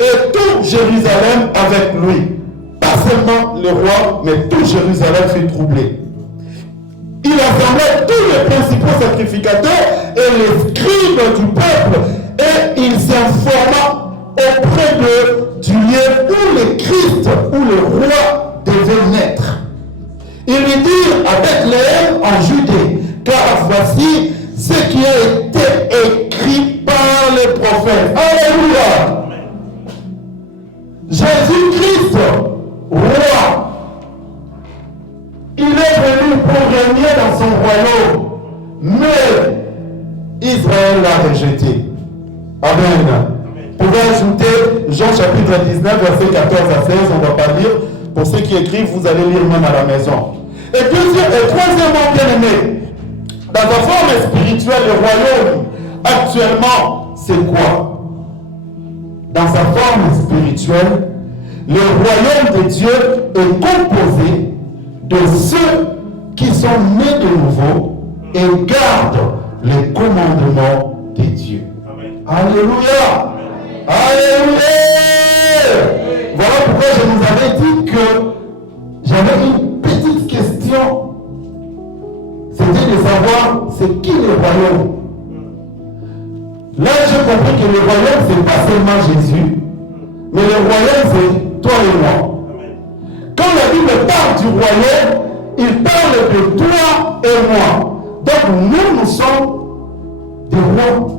et tout Jérusalem avec lui. Pas seulement le roi, mais tout Jérusalem fut troublé. Il assemblait tous les principaux sacrificateurs et les scribes du peuple et il s'informa auprès du lieu où le Christ, où le roi devait naître. Il lui dit à Bethléem en Judée, car voici ce qui a été écrit par les prophètes. Alléluia. Jésus-Christ, roi, il est venu pour régner dans son royaume, mais Israël l'a rejeté. Amen. Vous pouvez ajouter Jean chapitre 19, verset 14 à 16, on ne va pas lire. Pour ceux qui écrivent, vous allez lire même à la maison. Et troisièmement, bien aimé, dans la forme spirituelle, le royaume, actuellement, c'est quoi? Dans sa forme spirituelle, le royaume de Dieu est composé de ceux qui sont nés de nouveau et gardent les commandements de Dieu. Amen. Alléluia. Amen. Alléluia. Voilà pourquoi je vous avais dit que j'avais une petite question. C'était de savoir c'est qui le royaume. Là, j'ai compris que le royaume, c'est pas seulement Jésus, mais le royaume, c'est toi et moi. Quand la Bible parle du royaume, il parle de toi et moi. Donc, nous sommes des rois.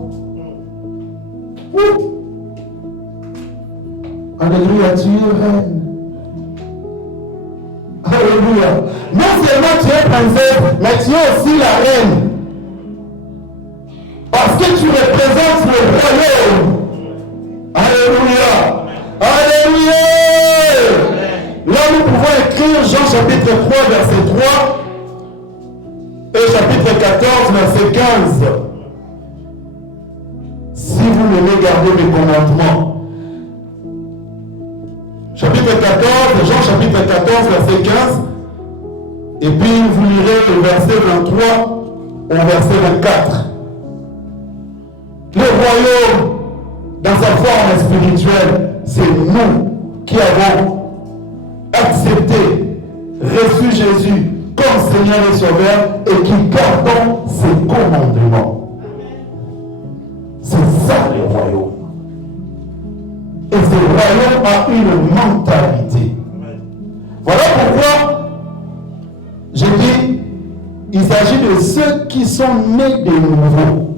Alléluia, tu es reine. Alléluia. Non seulement tu es princesse, mais tu es aussi la reine. Parce que tu représentes le royaume. Alléluia. Alléluia. chapitre 3, verset 3 et chapitre 14, verset 15. Si vous m'aimez, gardez mes commandements. Chapitre 14, Jean chapitre 14, verset 15. Et puis vous lirez le verset 23 au verset 24. Le royaume, dans sa forme spirituelle, c'est nous qui avons accepté, reçu Jésus comme Seigneur et Sauveur et qui gardons ses commandements. C'est ça le royaume. Et ce royaume a une mentalité. Voilà pourquoi je dis, il s'agit de ceux qui sont nés de nouveau.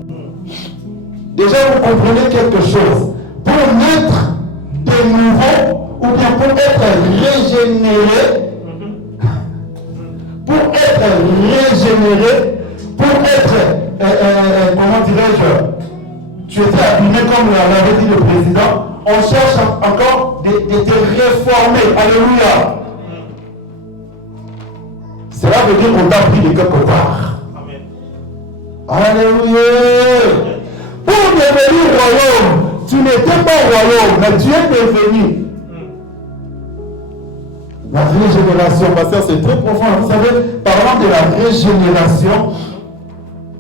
Déjà, vous comprenez quelque chose. Pour naître de nouveau, ou bien pour être régénéré, pour être, comment dirais-je, tu étais abîmé comme l'avait dit le président, on cherche encore de te réformer. Alléluia. Cela veut dire qu'on t'a pris de quelque part. Amen. Alléluia. Pour devenir royaume, tu n'étais pas royaume, mais tu es devenu. La régénération, pasteur, c'est très profond. Vous savez, parlant de la régénération,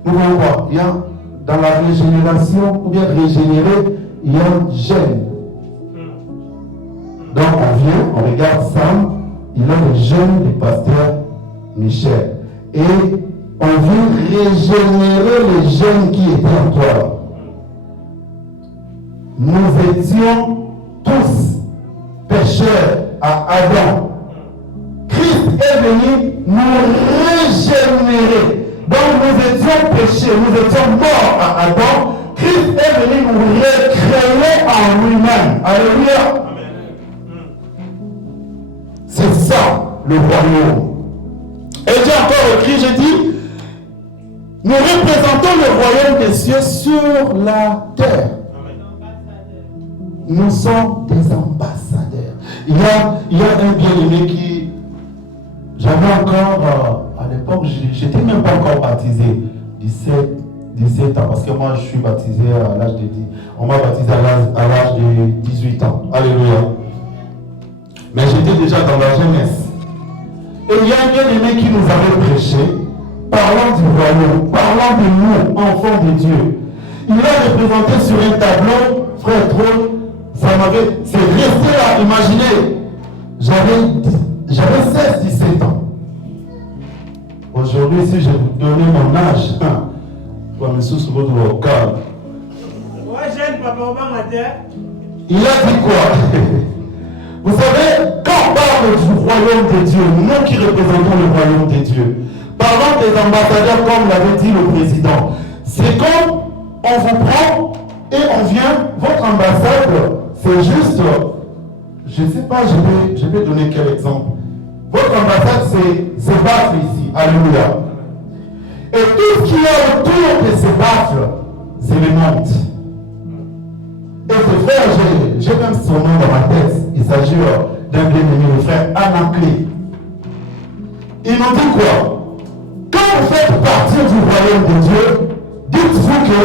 nous voyons quoi? Il y a dans la régénération, ou bien régénérer, il y a un gène. Donc on vient, on regarde Sam, il a le gène du pasteur Michel. Et on vient régénérer les gènes qui étaient en toi. Nous étions tous pécheurs à Adam. Christ est venu nous régénérer. Donc nous étions péchés, nous étions morts à Adam. Christ est venu nous recréer en lui-même. Alléluia. C'est ça le royaume. Et j'ai encore écrit, j'ai dit, nous représentons le royaume des cieux sur la terre. Nous sommes des ambassadeurs. Il y a un bien-aimé qui, j'avais encore, à l'époque, j'étais même pas encore baptisé, 17 ans, parce que moi je suis baptisé à l'âge de 10. On m'a baptisé à l'âge de 18 ans. Alléluia. Mais j'étais déjà dans la jeunesse. Et il y a un bien-aimé qui nous avait prêché, parlant du royaume, parlant de nous, enfants de Dieu. Il a représenté sur un tableau, frère Trône, c'est resté là, imaginez, j'avais 16-17 ans. Aujourd'hui, si je vous donnais mon âge, je vais me souvenir au calme. Il a dit quoi? Vous savez, quand on parle du royaume de Dieu, nous qui représentons le royaume de Dieu, parlant des ambassadeurs, comme l'avait dit le président, c'est comme on vous prend et on vient, votre ambassade, c'est juste, je ne sais pas, je vais donner quel exemple. Votre ambassade, c'est baffles ici. Alléluia. Et tout ce qu'il y a autour de ces baffles, c'est le monde. Et ce frère, j'ai même son nom dans ma tête. Il s'agit d'un bien-aimé, le frère Anaclé. Il nous dit quoi? Quand vous faites partie du royaume de Dieu, dites-vous que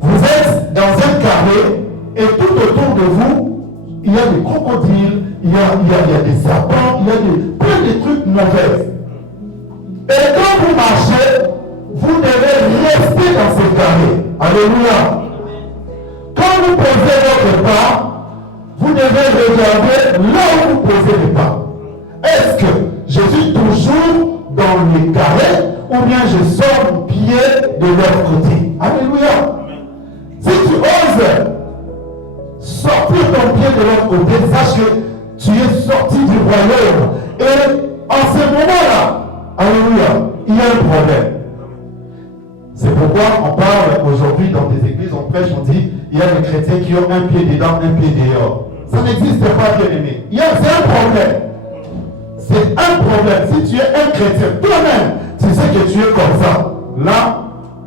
vous êtes dans un carré et tout autour de vous, il y a des crocodiles, il y a des serpents, il y a plein de trucs mauvais. Et quand vous marchez, vous devez rester dans ce carré. Alléluia. Quand vous posez votre pas, vous devez regarder là où vous posez les pas. Est-ce que je suis toujours dans les carrés ou bien je sors mon pied de l'autre côté? Alléluia. Si tu oses sortir ton pied de l'autre côté, sache que tu es sorti du royaume. Et en ce moment-là, alléluia, il y a un problème. C'est pourquoi on parle aujourd'hui dans des églises, on prêche, on dit, il y a des chrétiens qui ont un pied dedans, un pied dehors. Ça n'existe pas, bien aimé. C'est un problème. C'est un problème. Si tu es un chrétien, toi-même, tu sais que tu es comme ça. Là,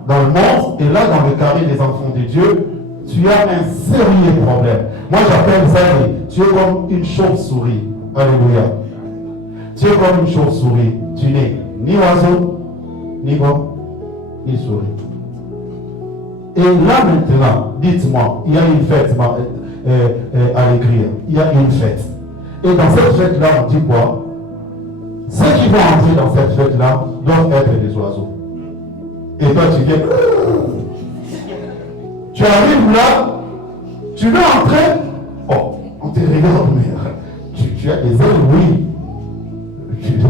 dans le monde, et là, dans le carré des enfants de Dieu, tu as un sérieux problème. Moi, j'appelle ça, tu es comme une chauve-souris. Alléluia. Tu es comme une chauve-souris. Tu n'es ni oiseau, ni quoi, ni souris. Et là maintenant, dites-moi, il y a une fête à l'église. Il y a une fête. Et dans cette fête-là, on dit quoi? Ceux qui vont entrer dans cette fête-là doivent être des oiseaux. Et toi, tu viens. Tu arrives là, tu veux entrer. Oh, on te regarde, mais tu as des ailes, oui.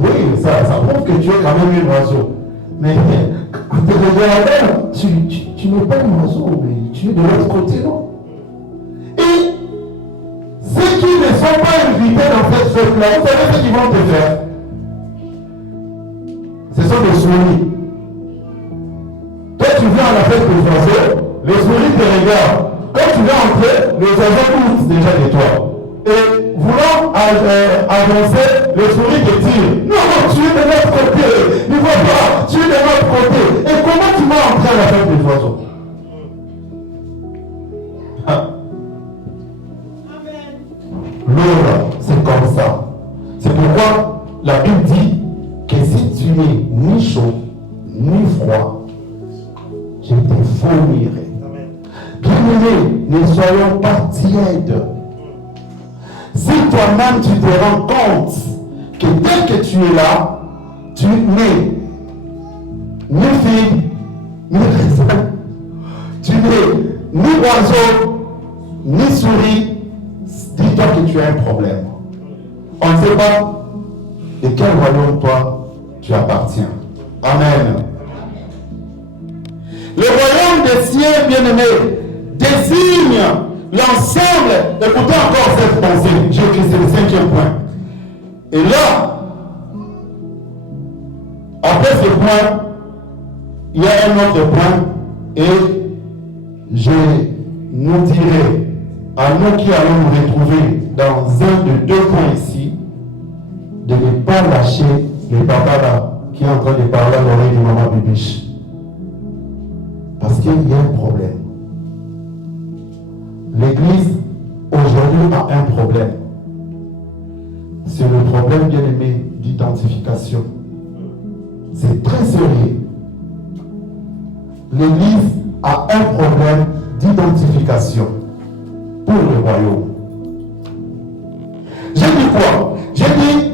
Oui, ça prouve que tu es quand même un oiseau. Mais quand tu regardes, tu n'es pas un oiseau, mais tu es de l'autre côté, non? Et ceux qui ne sont pas invités dans cette fête-là, vous savez ce qu'ils vont te faire? Ce sont des souris. Toi, tu viens à la fête des oiseaux, les souris te regardent. Quand tu vas entrer, les oiseaux poussent déjà de toi. Et voulant avancer, les souris te tirent. Non, non, tu es de l'autre côté. Ne vois pas, tu es de l'autre côté. Et comment tu vas entrer à la fête des oiseaux? L'eau, c'est comme ça. C'est pourquoi la Bible dit que si tu n'es ni chaud, ni froid, je te fournirai. Bien-aimés, ne soyons pas tièdes. Si toi-même tu te rends compte que dès que tu es là, tu n'es ni fille, ni raisin, tu n'es ni oiseau, ni souris, dis-toi que tu as un problème. On ne sait pas de quel royaume toi tu appartiens. Amen. Le royaume des cieux, bien-aimés, désigne l'ensemble. Écoutez encore cette pensée. J'ai écrit, c'est le 5e point. Et là, après ce point, il y a un autre point. Et je nous dirai à nous qui allons nous retrouver dans un de deux points ici, de ne pas lâcher le papa là qui est en train de parler à l'oreille de maman Bibiche. Parce qu'il y a un problème. L'Église aujourd'hui a un problème. C'est le problème, bien aimé, d'identification. C'est très sérieux. L'Église a un problème d'identification pour le royaume. J'ai dit quoi? J'ai dit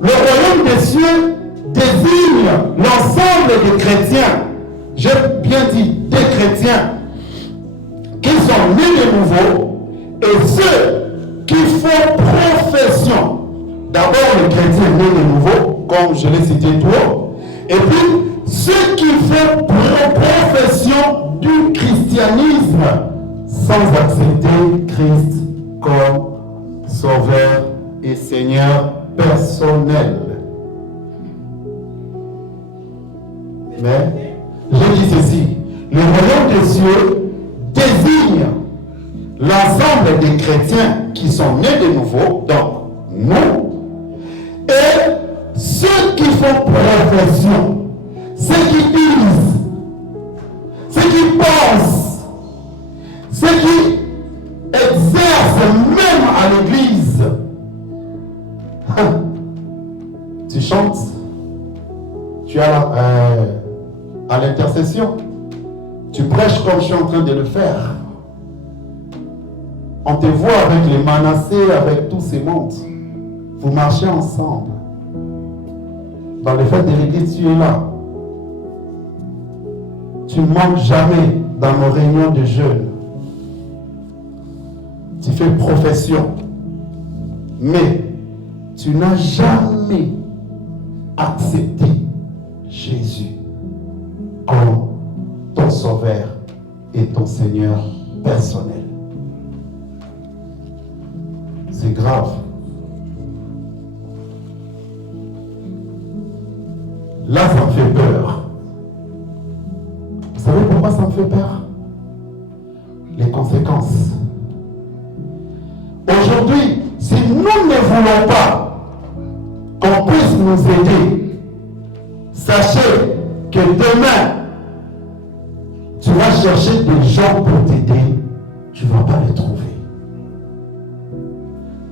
le royaume des cieux désigne l'ensemble des chrétiens. J'ai bien dit des chrétiens qui sont nés de nouveau et ceux qui font profession. D'abord les chrétiens nés de nouveau, comme je l'ai cité tout, et puis ceux qui font profession du christianisme sans accepter Christ comme Sauveur et Seigneur personnel. Mais j'ai dit ceci, le royaume des cieux désigne l'ensemble des chrétiens qui sont nés de nouveau, donc nous, et ceux qui font profession, ceux qui disent, ceux qui pensent, ceux qui exercent même à l'église. Tu chantes, tu as à l'intercession, tu prêches comme je suis en train de le faire. On te voit avec les Manassés, avec tous ces mondes. Vous marchez ensemble. Dans les fêtes de l'église, tu es là. Tu ne manques jamais dans nos réunions de jeûne. Tu fais profession. Mais tu n'as jamais accepté Jésus comme ton Sauveur et ton Seigneur personnel. C'est grave. Là, ça me fait peur. Vous savez pourquoi ça me fait peur? Les conséquences. Aujourd'hui, si nous ne voulons pas qu'on puisse nous aider, sachez que demain, tu vas chercher des gens pour t'aider, tu ne vas pas les trouver.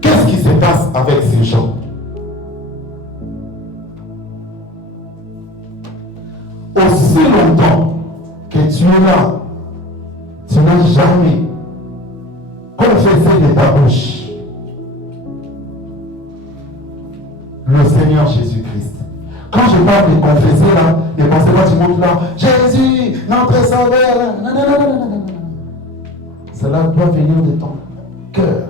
Qu'est-ce qui se passe avec ces gens? n'as jamais confessé de ta bouche le Seigneur Jésus-Christ. Quand je parle de confesser là, ne pensez pas du monde là, Jésus, notre sauveur. Non, non, non, non, non, non. Cela doit venir de ton cœur.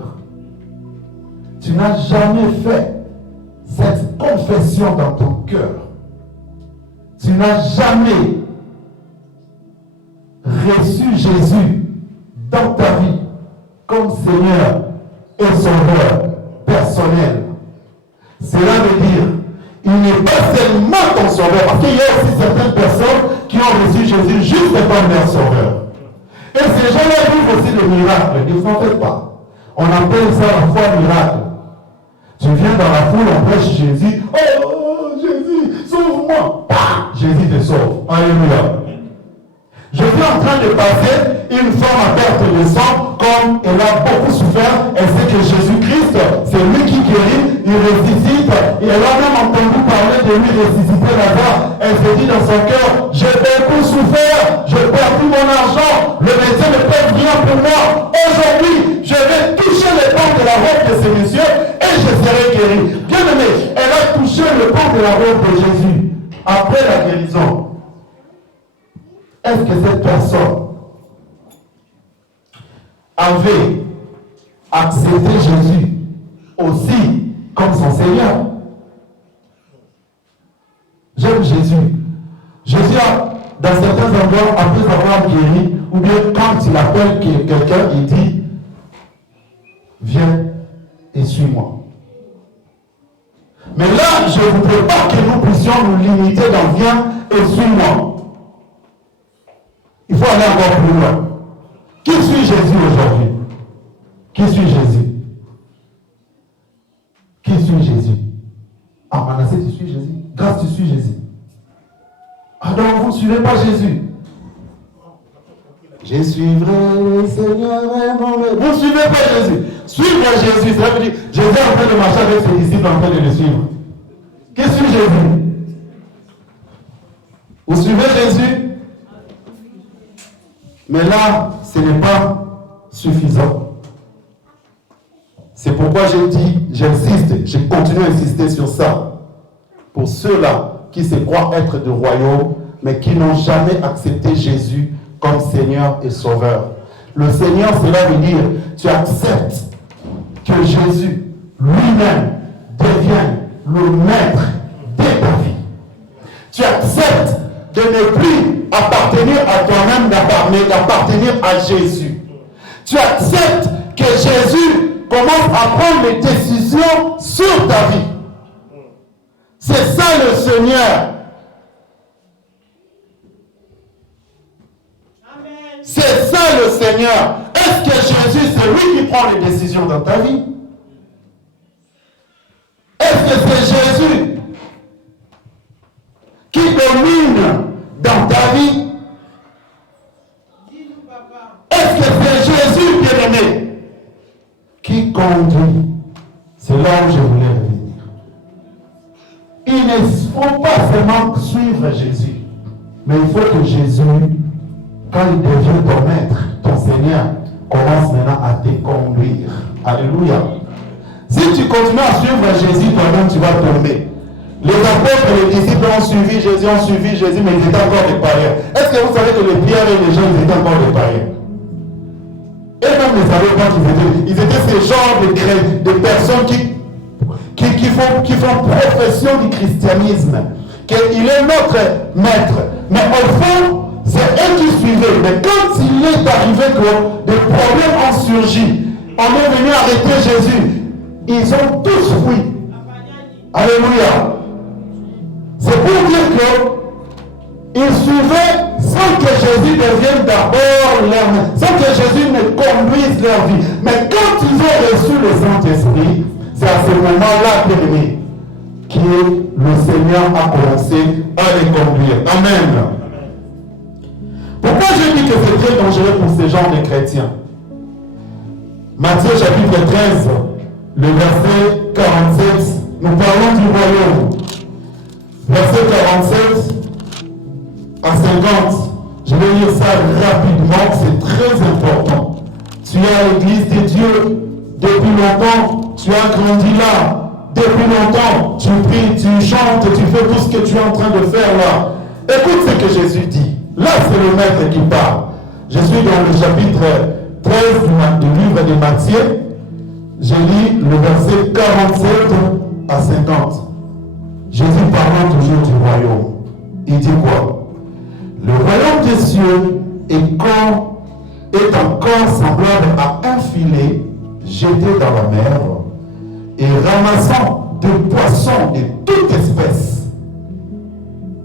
Tu n'as jamais fait cette confession dans ton cœur. Tu n'as jamais reçu Jésus dans ta vie comme Seigneur et Sauveur personnel. Cela veut dire, il n'est pas seulement ton Sauveur, parce qu'il y a aussi certaines personnes qui ont reçu Jésus juste comme leur Sauveur. Et ces gens-là vivent aussi des miracles. Ne vous en faites pas. On appelle ça la foi miracle. Tu viens dans la foule, on prêche Jésus. Oh Jésus, sauve-moi. Jésus te sauve. Alléluia. Je suis en train de passer une femme à perte de sang, comme elle a beaucoup souffert. Elle sait que Jésus-Christ, c'est lui qui guérit, il ressuscite. Et elle a même entendu parler de lui ressusciter là-bas. Elle se dit dans son cœur, j'ai beaucoup souffert, j'ai perdu mon argent, le médecin ne peut rien pour moi. Aujourd'hui, je vais toucher le pan de la robe de ce monsieur et je serai guéri. Bien aimé, elle a touché le pan de la robe de Jésus après la guérison. Est-ce que cette personne avait accepté Jésus aussi comme son Seigneur? J'aime Jésus. Jésus a, dans certains endroits, après avoir guéri, ou bien quand il appelle quelqu'un, il dit, viens et suis-moi. Mais là, je ne voudrais pas que nous puissions nous limiter dans viens et suis-moi. Il faut aller encore plus loin. Qui suit Jésus aujourd'hui? Qui suit Jésus? Qui suit Jésus? Ah, Manassé, tu suis Jésus? Grâce, tu suis Jésus. Ah, donc vous ne suivez pas Jésus? Je suivrai le Seigneur et mon Maître. Vous ne suivez pas Jésus. Suivre Jésus, ça veut dire Jésus est en train de marcher avec ses disciples en train de le suivre. Qui suit Jésus? Vous suivez Jésus? Mais là, ce n'est pas suffisant. C'est pourquoi je dis, j'insiste, je continue à insister sur ça. Pour ceux-là qui se croient être du royaume, mais qui n'ont jamais accepté Jésus comme Seigneur et Sauveur. Le Seigneur, cela veut dire, tu acceptes que Jésus lui-même devienne le maître de ta vie. Tu acceptes de ne plus appartenir à toi-même, mais d'appartenir à Jésus. Tu acceptes que Jésus commence à prendre les décisions sur ta vie. C'est ça le Seigneur. Amen. C'est ça le Seigneur. Est-ce que Jésus, c'est lui qui prend les décisions dans ta vie? Est-ce que c'est Jésus qui domine dans ta vie? Est-ce que c'est Jésus bien-aimé qui conduit? C'est là où je voulais revenir. Il ne faut pas seulement suivre Jésus, mais il faut que Jésus, quand il devient ton maître, ton Seigneur, commence maintenant à te conduire. Alléluia. Si tu continues à suivre Jésus, toi-même tu vas tomber. Les apôtres et les disciples ont suivi Jésus, mais ils étaient encore des païens. Est-ce que vous savez que les Pierre et les gens, ils étaient encore des païens? Et même ne savaient pas qu'ils étaient. Ils étaient ces genres de personnes qui font profession du christianisme. Qu'il est notre maître. Mais au fond, c'est eux qui suivaient. Mais quand il est arrivé que des problèmes ont surgi, on est venu arrêter Jésus. Ils ont tous fui. Alléluia. C'est pour dire qu'ils suivaient sans que Jésus devienne d'abord leur maître, sans que Jésus ne conduise leur vie. Mais quand ils ont reçu le Saint-Esprit, c'est à ce moment-là, bien-aimé, que le Seigneur a commencé à les conduire. Amen. Pourquoi je dis que c'est très dangereux pour ces genres de chrétiens? Matthieu chapitre 13, le verset 47, nous parlons du royaume. Verset 47 à 50. Je vais lire ça rapidement, c'est très important. à l'église de Dieu depuis longtemps, tu as grandi là, depuis longtemps, tu pries, tu chantes, tu fais tout ce que tu es en train de faire là. Écoute ce que Jésus dit. Là, c'est le maître qui parle. Je suis dans le chapitre 13 du livre de Matthieu. Je lis le verset 47 à 50. Jésus parlant toujours du royaume. Il dit quoi? Le royaume des cieux est encore semblable à un filet jeté dans la mer et ramassant des poissons de toute espèce.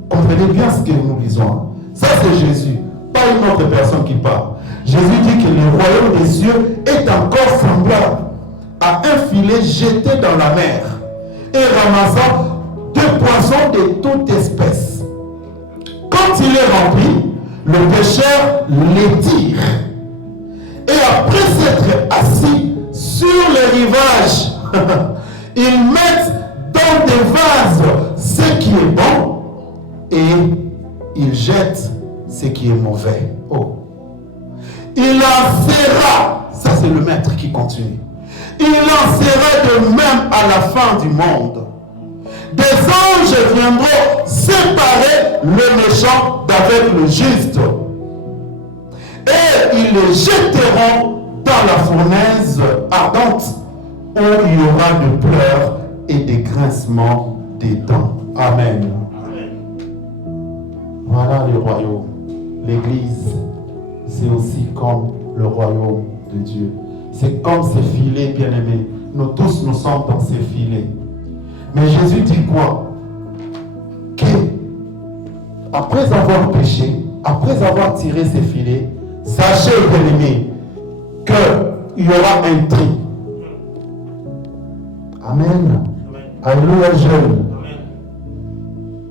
Comprenez bien ce que nous lisons. Ça, c'est Jésus, pas une autre personne qui parle. Jésus dit que le royaume des cieux est encore semblable à un filet jeté dans la mer et ramassant des poissons de toute espèce. Quand il est rempli, le pêcheur les tire. Et après s'être assis sur les rivages, ils mettent dans des vases ce qui est bon et ils jettent ce qui est mauvais. Oh. Il en sera, ça c'est le maître qui continue, il en sera de même à la fin du monde. Des anges viendront séparer le méchant d'avec le juste. Et ils les jetteront dans la fournaise ardente où il y aura de pleurs et des grincements des dents. Amen. Voilà le royaume. L'Église, c'est aussi comme le royaume de Dieu. C'est comme ces filets, bien-aimés. Nous tous, nous sommes dans ces filets. Mais Jésus dit quoi? Que après avoir péché, après avoir tiré ses filets, sachez, bien-aimés, qu'il y aura un tri. Amen. Alléluia,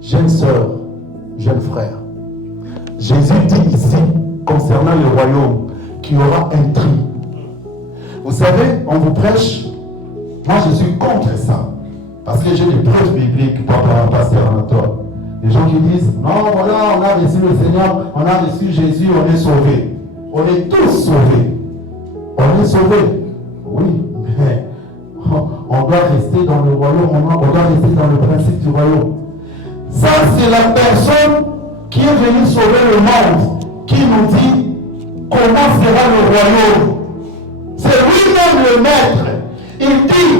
jeune sœur, jeune frère. Jésus dit ici, concernant le royaume, qu'il y aura un tri. Vous savez, on vous prêche, moi je suis contre ça. Parce que j'ai des preuves bibliques, papa, pasteur Anatole. Les gens qui disent, non, voilà, on a reçu le Seigneur, on a reçu Jésus, on est sauvés. On est tous sauvés. On est sauvés. Oui, mais on doit rester dans le royaume, on doit rester dans le principe du royaume. Ça, c'est la personne qui est venue sauver le monde, qui nous dit comment sera le royaume. C'est lui-même le maître. Il dit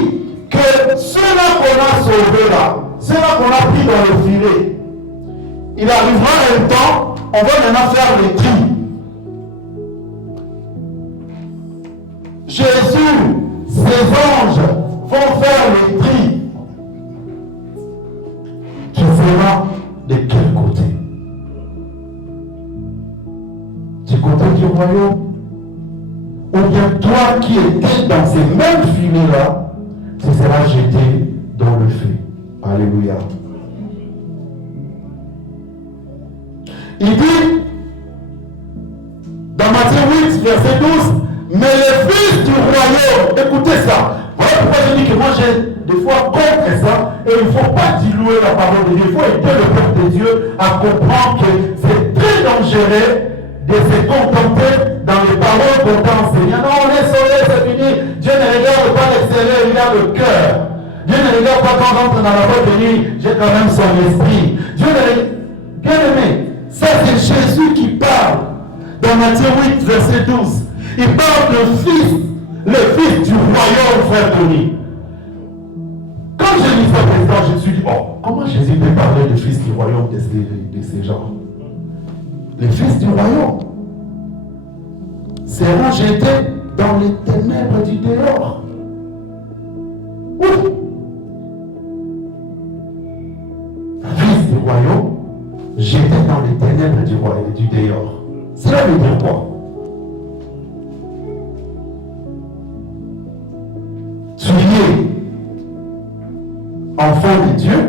que ceux-là qu'on a sauvés là, ceux-là qu'on a pris dans le filet, il arrivera un temps, on va maintenant faire les tri. Jésus, ses anges vont faire les tri. Tu seras de quel côté? Du côté du royaume? Ou bien toi qui étais dans ces mêmes filets-là, tu seras jeté dans le feu. Alléluia. Il dit, dans Matthieu 8, verset 12, mais les fils du royaume, écoutez ça. Voilà pourquoi je dis que moi j'ai des fois contre ça, et il ne faut pas diluer la parole de Dieu. Il faut aider le peuple de Dieu à comprendre que c'est très dangereux de se contenter dans les paroles qu'on t'a enseignées. Non, on est sauvé, c'est fini. Dieu ne regarde pas l'extérieur, il a le cœur. Dieu ne regarde pas quand on rentre dans la boîte de nuit, j'ai quand même son esprit. Dieu ne regarde. Bien aimé, ça c'est Jésus qui parle. Dans Matthieu 8, verset 12. Il parle de fils, le fils du royaume, frère Tony. Quand je lis ça, président, je me suis dit, oh, comment Jésus peut parler de fils du royaume de ces gens? Les fils du royaume seront jetés dans les ténèbres du dehors. Oui. Fils du royaume jetés dans les ténèbres du royaume du dehors. Cela veut dire quoi? Tu es enfant de Dieu,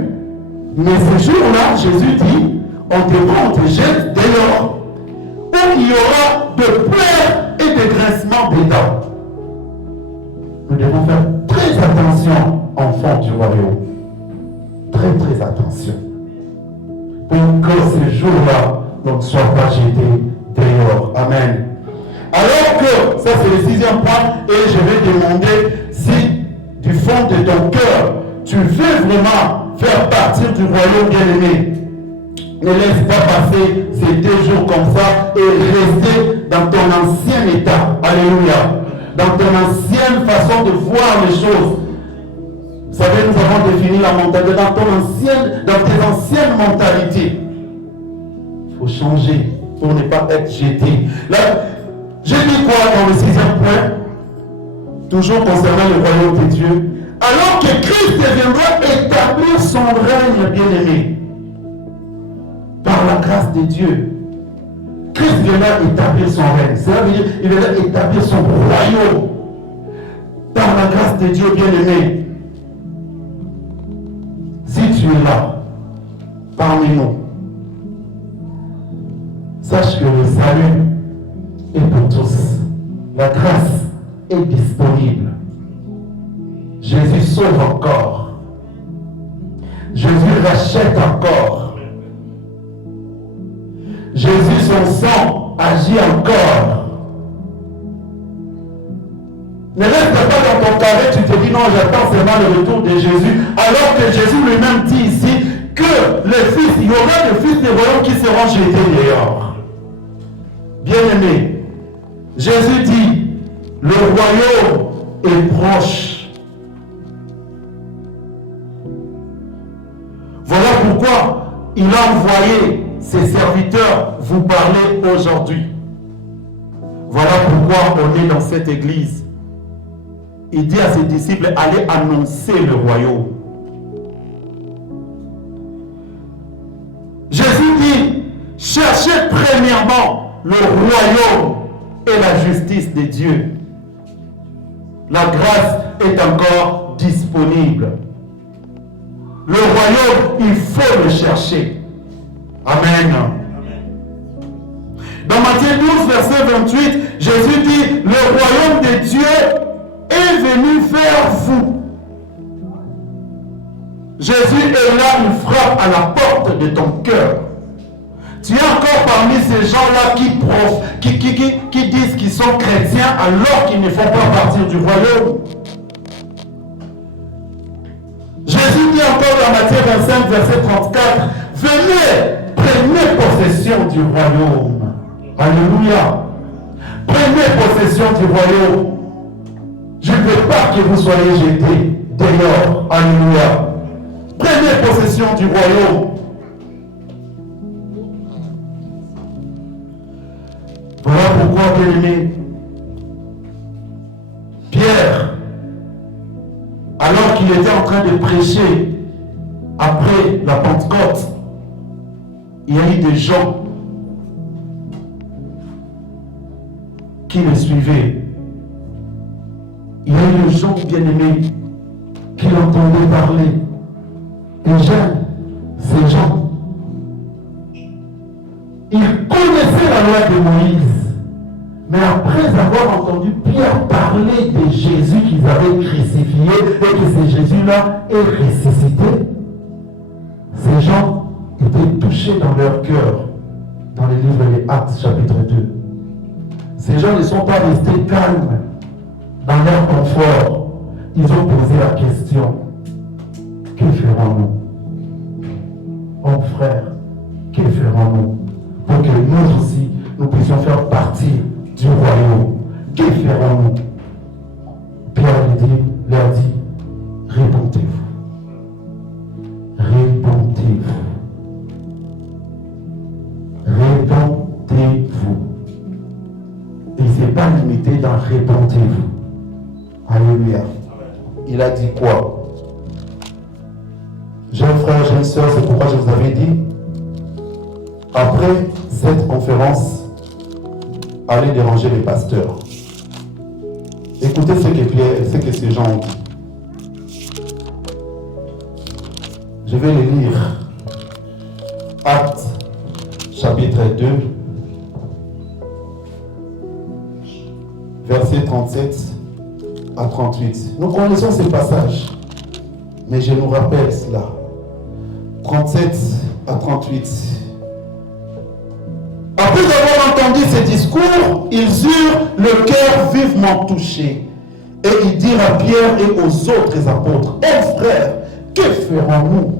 mais ce jour-là, Jésus dit, on te jette dehors, où il y aura de pleurs et de grincements des dents. Nous devons faire très attention, enfants du royaume. Très, très attention. Pour que ce jour-là, on ne soit pas jeté dehors. Amen. Alors que, ça c'est le 6e point, et je vais demander si du fond de ton cœur, tu veux vraiment faire partir du royaume bien-aimé. Ne laisse pas passer ces 2 jours comme ça et rester dans ton ancien état. Alléluia. Dans ton ancienne façon de voir les choses. Vous savez, nous avons défini la mentalité dans tes anciennes mentalités. Il faut changer pour ne pas être jeté. Là, j'ai dit quoi dans le 6e point? Toujours concernant le royaume de Dieu. Alors que Christ viendra établir son règne bien-aimé. Par la grâce de Dieu. Christ viendra établir son règne. Cela veut dire qu'il viendra établir son royaume. Par la grâce de Dieu bien-aimé. Si tu es là, parmi nous, sache que le salut est pour tous. La grâce est disponible. Jésus sauve encore. Jésus rachète encore. Jésus, son sang, agit encore. Ne reste pas dans ton carré, tu te dis non, j'attends seulement le retour de Jésus, alors que Jésus lui-même dit ici que les fils, il y aura des fils des royaumes qui seront jetés dehors. Bien-aimé, Jésus dit, le royaume est proche. Voilà pourquoi il a envoyé ses serviteurs vous parler aujourd'hui. Voilà pourquoi on est dans cette église. Il dit à ses disciples, allez annoncer le royaume. Jésus dit, cherchez premièrement le royaume et la justice de Dieu. La grâce est encore disponible. Le royaume, il faut le chercher. Amen. Dans Matthieu 12, verset 28, Jésus dit, le royaume de Dieu est venu vers vous. Jésus est là, il frappe à la porte de ton cœur. Tu es encore parmi ces gens-là qui disent qu'ils sont chrétiens alors qu'ils ne font pas partir du royaume. Jésus dit encore dans Matthieu 25, verset 34, venez, prenez possession du royaume. Alléluia. Prenez possession du royaume. Je ne veux pas que vous soyez jetés dehors. Alléluia. Prenez possession du royaume. Voilà pourquoi, bien-aimé, Pierre, alors qu'il était en train de prêcher après la Pentecôte, il y a eu des gens qui le suivaient. Il y a eu des gens bien-aimés qui l'entendaient parler. Et j'aime ces gens. Ils connaissaient la loi de Moïse. Mais après avoir entendu Pierre parler de Jésus qu'ils avaient crucifié et que ce Jésus-là est ressuscité, ces gens étaient touchés dans leur cœur dans le livre des Actes chapitre 2. Ces gens ne sont pas restés calmes dans leur confort. Ils ont posé la question, que ferons-nous? Oh frère, que ferons-nous pour que nous aussi, nous puissions faire partie du royaume? Que ferons-nous? Pierre leur dit, répondez-vous. Répondez-vous. Répondez-vous. Et ce n'est pas limité dans répondez-vous. Alléluia. Il a dit quoi? Jeunes frères, jeunes sœurs, c'est pourquoi je vous avais dit, après cette conférence, allez déranger les pasteurs. Écoutez ce que ces gens ont dit. Je vais les lire. Actes, chapitre 2, versets 37 à 38. Nous connaissons ces passages, mais je nous rappelle cela. 37 à 38. Après avoir entendit ces discours, ils eurent le cœur vivement touché. Et ils dirent à Pierre et aux autres apôtres, ô frères, que ferons-nous?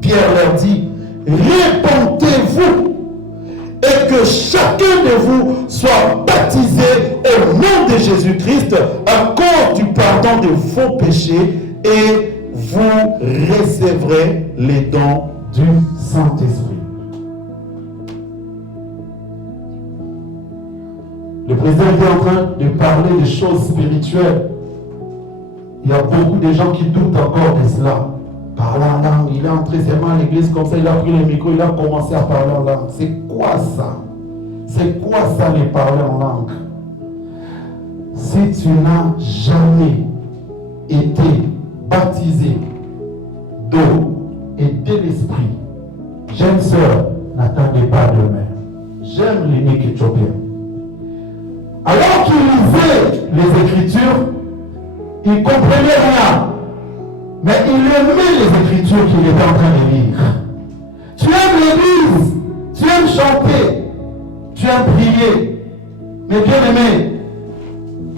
Pierre leur dit, répentez-vous et que chacun de vous soit baptisé au nom de Jésus-Christ à cause du pardon de vos péchés et vous recevrez les dons du Saint-Esprit. Le président était en train de parler des choses spirituelles. Il y a beaucoup de gens qui doutent encore de cela. Parler en langue, il est entré seulement à l'église comme ça, il a pris le micro, il a commencé à parler en langue. C'est quoi ça? C'est quoi ça, les parler en langue? Si tu n'as jamais été baptisé d'eau et de l'esprit, jeune sœur, n'attendez pas demain. J'aime l'unique éthiopien. Alors qu'il lisait les Écritures, il ne comprenait rien. Mais il aimait les Écritures qu'il était en train de lire. Tu aimes l'église, tu aimes chanter, tu aimes prier. Mais bien aimé,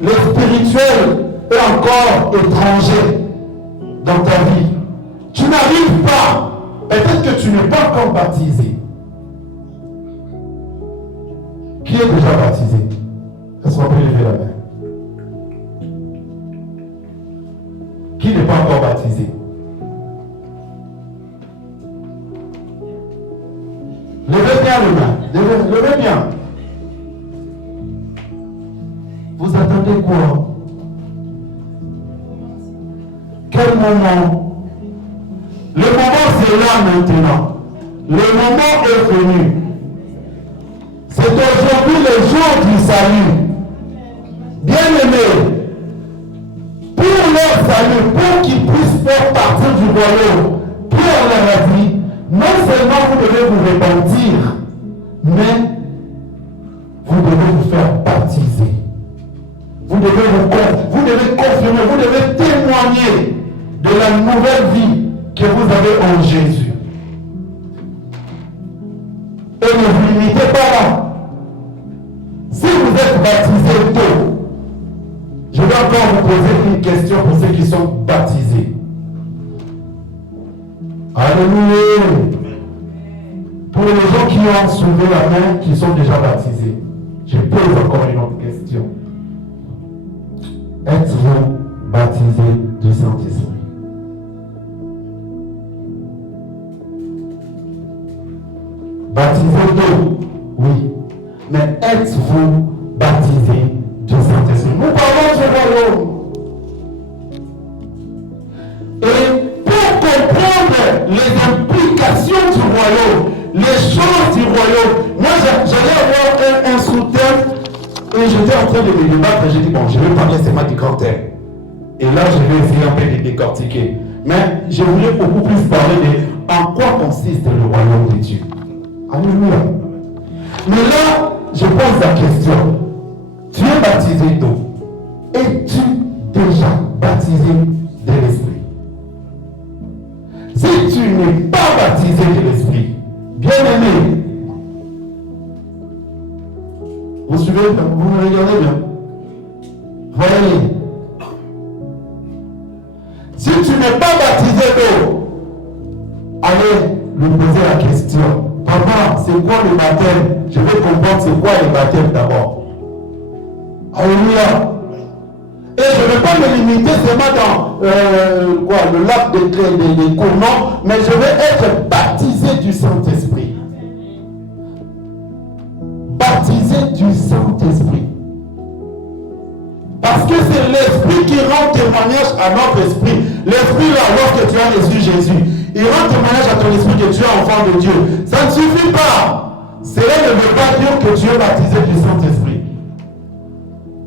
le spirituel est encore étranger dans ta vie. Tu n'arrives pas. Peut-être que tu n'es pas encore baptisé. Qui est déjà baptisé? Est-ce qu'on peut lever la main? Qui n'est pas encore baptisé? Levez bien les mains. Levez bien. Vous attendez quoi? Quel moment? Le moment c'est là maintenant. Le moment est venu. C'est aujourd'hui le jour du salut. Bien-aimés, pour leur salut, pour qu'ils puissent faire partie du royaume, Pierre leur a dit, non seulement vous devez vous repentir, mais vous devez vous faire baptiser. Vous devez confirmer, vous devez témoigner de la nouvelle vie que vous avez en Jésus. Et ne vous limitez pas là. Si vous êtes baptisé tôt, je vais encore vous poser une question pour ceux qui sont baptisés. Alléluia. Pour les gens qui ont soulevé la main, qui sont déjà baptisés, je pose encore une autre question. Êtes-vous baptisé du Saint-Esprit? Baptisé d'eau, oui. Mais êtes-vous baptisé du Saint-Esprit? Nous parlons du royaume. Et pour comprendre les implications du royaume, les choses du royaume, moi j'allais avoir un sous-thème et j'étais en train de me débattre et j'ai dit, bon, je vais parler seulement du grand thème. Et là, je vais essayer un peu de décortiquer. Mais je voulais beaucoup plus parler de en quoi consiste le royaume de Dieu. Alléluia. Mais là, je pose la question. Tu es baptisé d'eau. Es-tu déjà baptisé de l'Esprit? Si tu n'es pas baptisé de l'Esprit, bien-aimé, vous suivez, vous me regardez bien. Voyez. Si tu n'es pas baptisé d'eau, allez lui poser la question. Papa, c'est quoi le baptême? Je vais comprendre c'est quoi le baptême d'abord. Alléluia. Et je ne vais pas me limiter seulement dans le lac des courants, mais je vais être baptisé du Saint-Esprit. Baptisé du Saint-Esprit. Parce que c'est l'Esprit qui rend témoignage à notre esprit. L'Esprit, là, lorsque tu as reçu Jésus, il rend témoignage à ton esprit que tu es enfant de Dieu. Ça ne suffit pas. Cela ne veut pas dire que tu es baptisé du Saint-Esprit.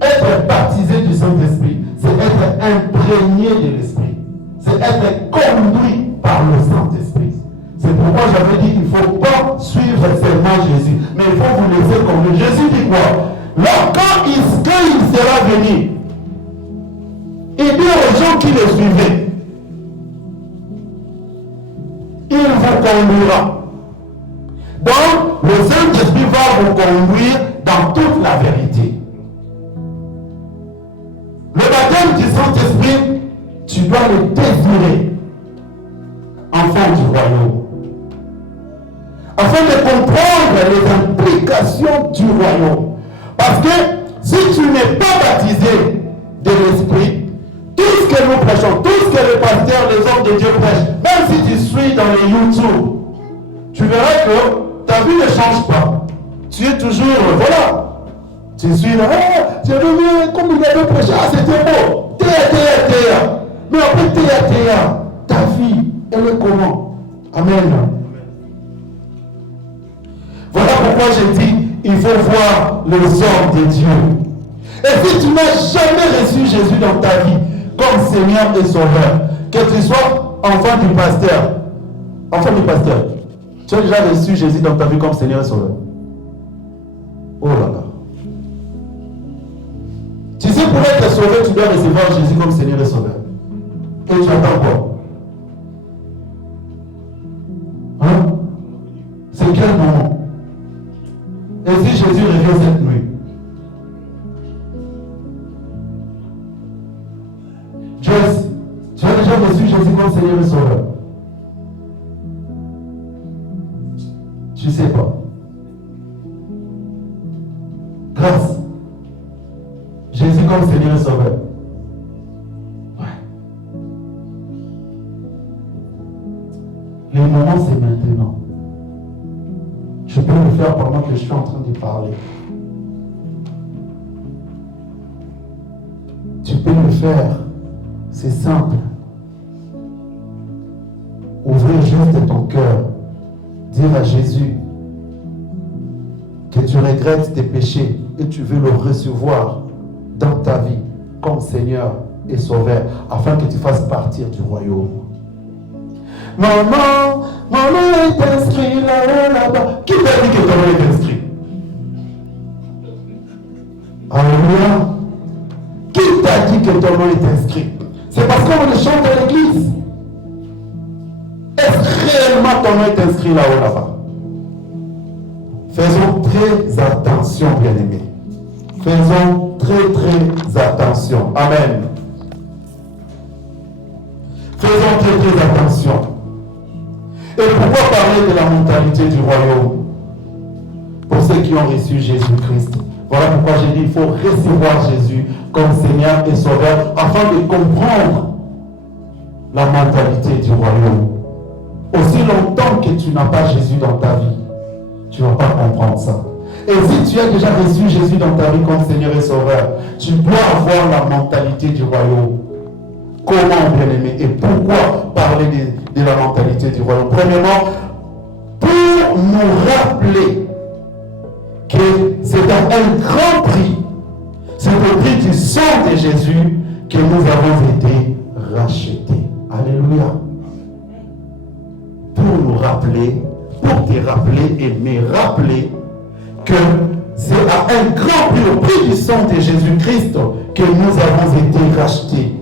Être baptisé du Saint-Esprit, c'est être imprégné de l'Esprit. C'est être conduit par le Saint-Esprit. C'est pourquoi j'avais dit qu'il ne faut pas suivre seulement Jésus, mais il faut vous laisser conduire. Jésus dit quoi? Là, quand il sera venu, il dit aux gens qui le suivaient, il vous conduira. Donc, le Saint-Esprit va vous conduire dans toute la vérité. Le baptême du Saint-Esprit, tu dois le désirer, enfant du royaume, afin de comprendre les implications du royaume. Parce que si tu n'es pas baptisé de l'Esprit, tout ce que nous prêchons, tout ce que les pasteurs, les hommes de Dieu prêchent, même si tu suis dans les YouTube, tu verras que ta vie ne change pas. Tu es toujours, voilà. Tu suis là, j'ai vu comme il avait prêché, c'était beau. Théa. Mais après Théa, ta vie, elle est comment? Amen. Voilà pourquoi j'ai dit, il faut voir les hommes de Dieu. Et si tu n'as jamais reçu Jésus dans ta vie comme Seigneur et Sauveur, que tu sois enfant du pasteur, tu as déjà reçu Jésus dans ta vie comme Seigneur et Sauveur. Oh là là. Tu sais, pour être sauvé, tu dois recevoir Jésus comme Seigneur et Sauveur. Et tu attends quoi? Hein? C'est quel moment? Et si Jésus revient cette nuit? Joyce, tu as déjà reçu Jésus comme Seigneur et Sauveur? Tu ne sais pas. Grâce. Jésus comme Seigneur et Sauveur. Ouais. Le moment, c'est maintenant. Je peux le faire pendant que je suis en train de parler. Tu peux le faire. C'est simple. Ouvrir juste ton cœur. Dire à Jésus que tu regrettes tes péchés et tu veux le recevoir dans ta vie comme Seigneur et Sauveur afin que tu fasses partir du royaume. Maman est inscrit là-bas. Qui t'a dit que ton nom est inscrit? Alléluia. Qui t'a dit que ton nom est inscrit? C'est parce qu'on le chante à l'église. Est-ce que réellement ton nom est inscrit là-haut, là-bas? Faisons très attention, bien-aimés. Faisons très attention. Amen. Faisons très attention. Et pourquoi parler de la mentalité du royaume? Pour ceux qui ont reçu Jésus-Christ. Voilà pourquoi j'ai dit qu'il faut recevoir Jésus comme Seigneur et Sauveur afin de comprendre la mentalité du royaume. Aussi longtemps que tu n'as pas Jésus dans ta vie, tu ne vas pas comprendre ça. Et si tu as déjà reçu Jésus dans ta vie comme Seigneur et Sauveur, tu dois avoir la mentalité du royaume. Comment, bien-aimé? Et pourquoi parler de la mentalité du royaume? Premièrement, pour nous rappeler que c'est à un grand prix, c'est au prix du sang de Jésus que nous avons été rachetés. Alléluia. Pour nous rappeler, pour te rappeler et me rappeler que c'est à un grand prix, au prix du sang de Jésus-Christ, que nous avons été rachetés.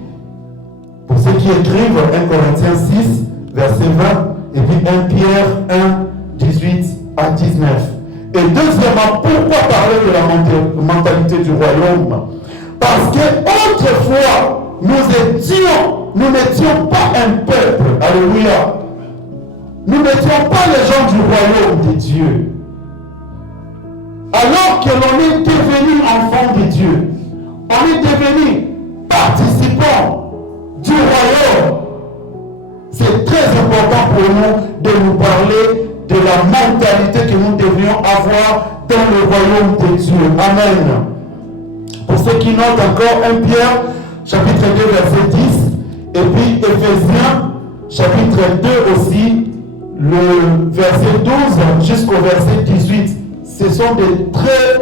Pour ceux qui écrivent 1 Corinthiens 6, verset 20, et puis 1 Pierre 1, 18 à 19. Et deuxièmement, pourquoi parler de la mentalité du royaume? Parce que autrefois, nous n'étions pas un peuple. Alléluia. Nous n'étions pas les gens du royaume de Dieu. Alors que l'on est devenu enfant de Dieu, on est devenu participant du royaume. C'est très important pour nous de nous parler de la mentalité que nous devrions avoir dans le royaume de Dieu. Amen. Pour ceux qui notent encore 1 Pierre, chapitre 2, verset 10, et puis Éphésiens, chapitre 2 aussi, le verset 12 jusqu'au verset 18. Ce sont des très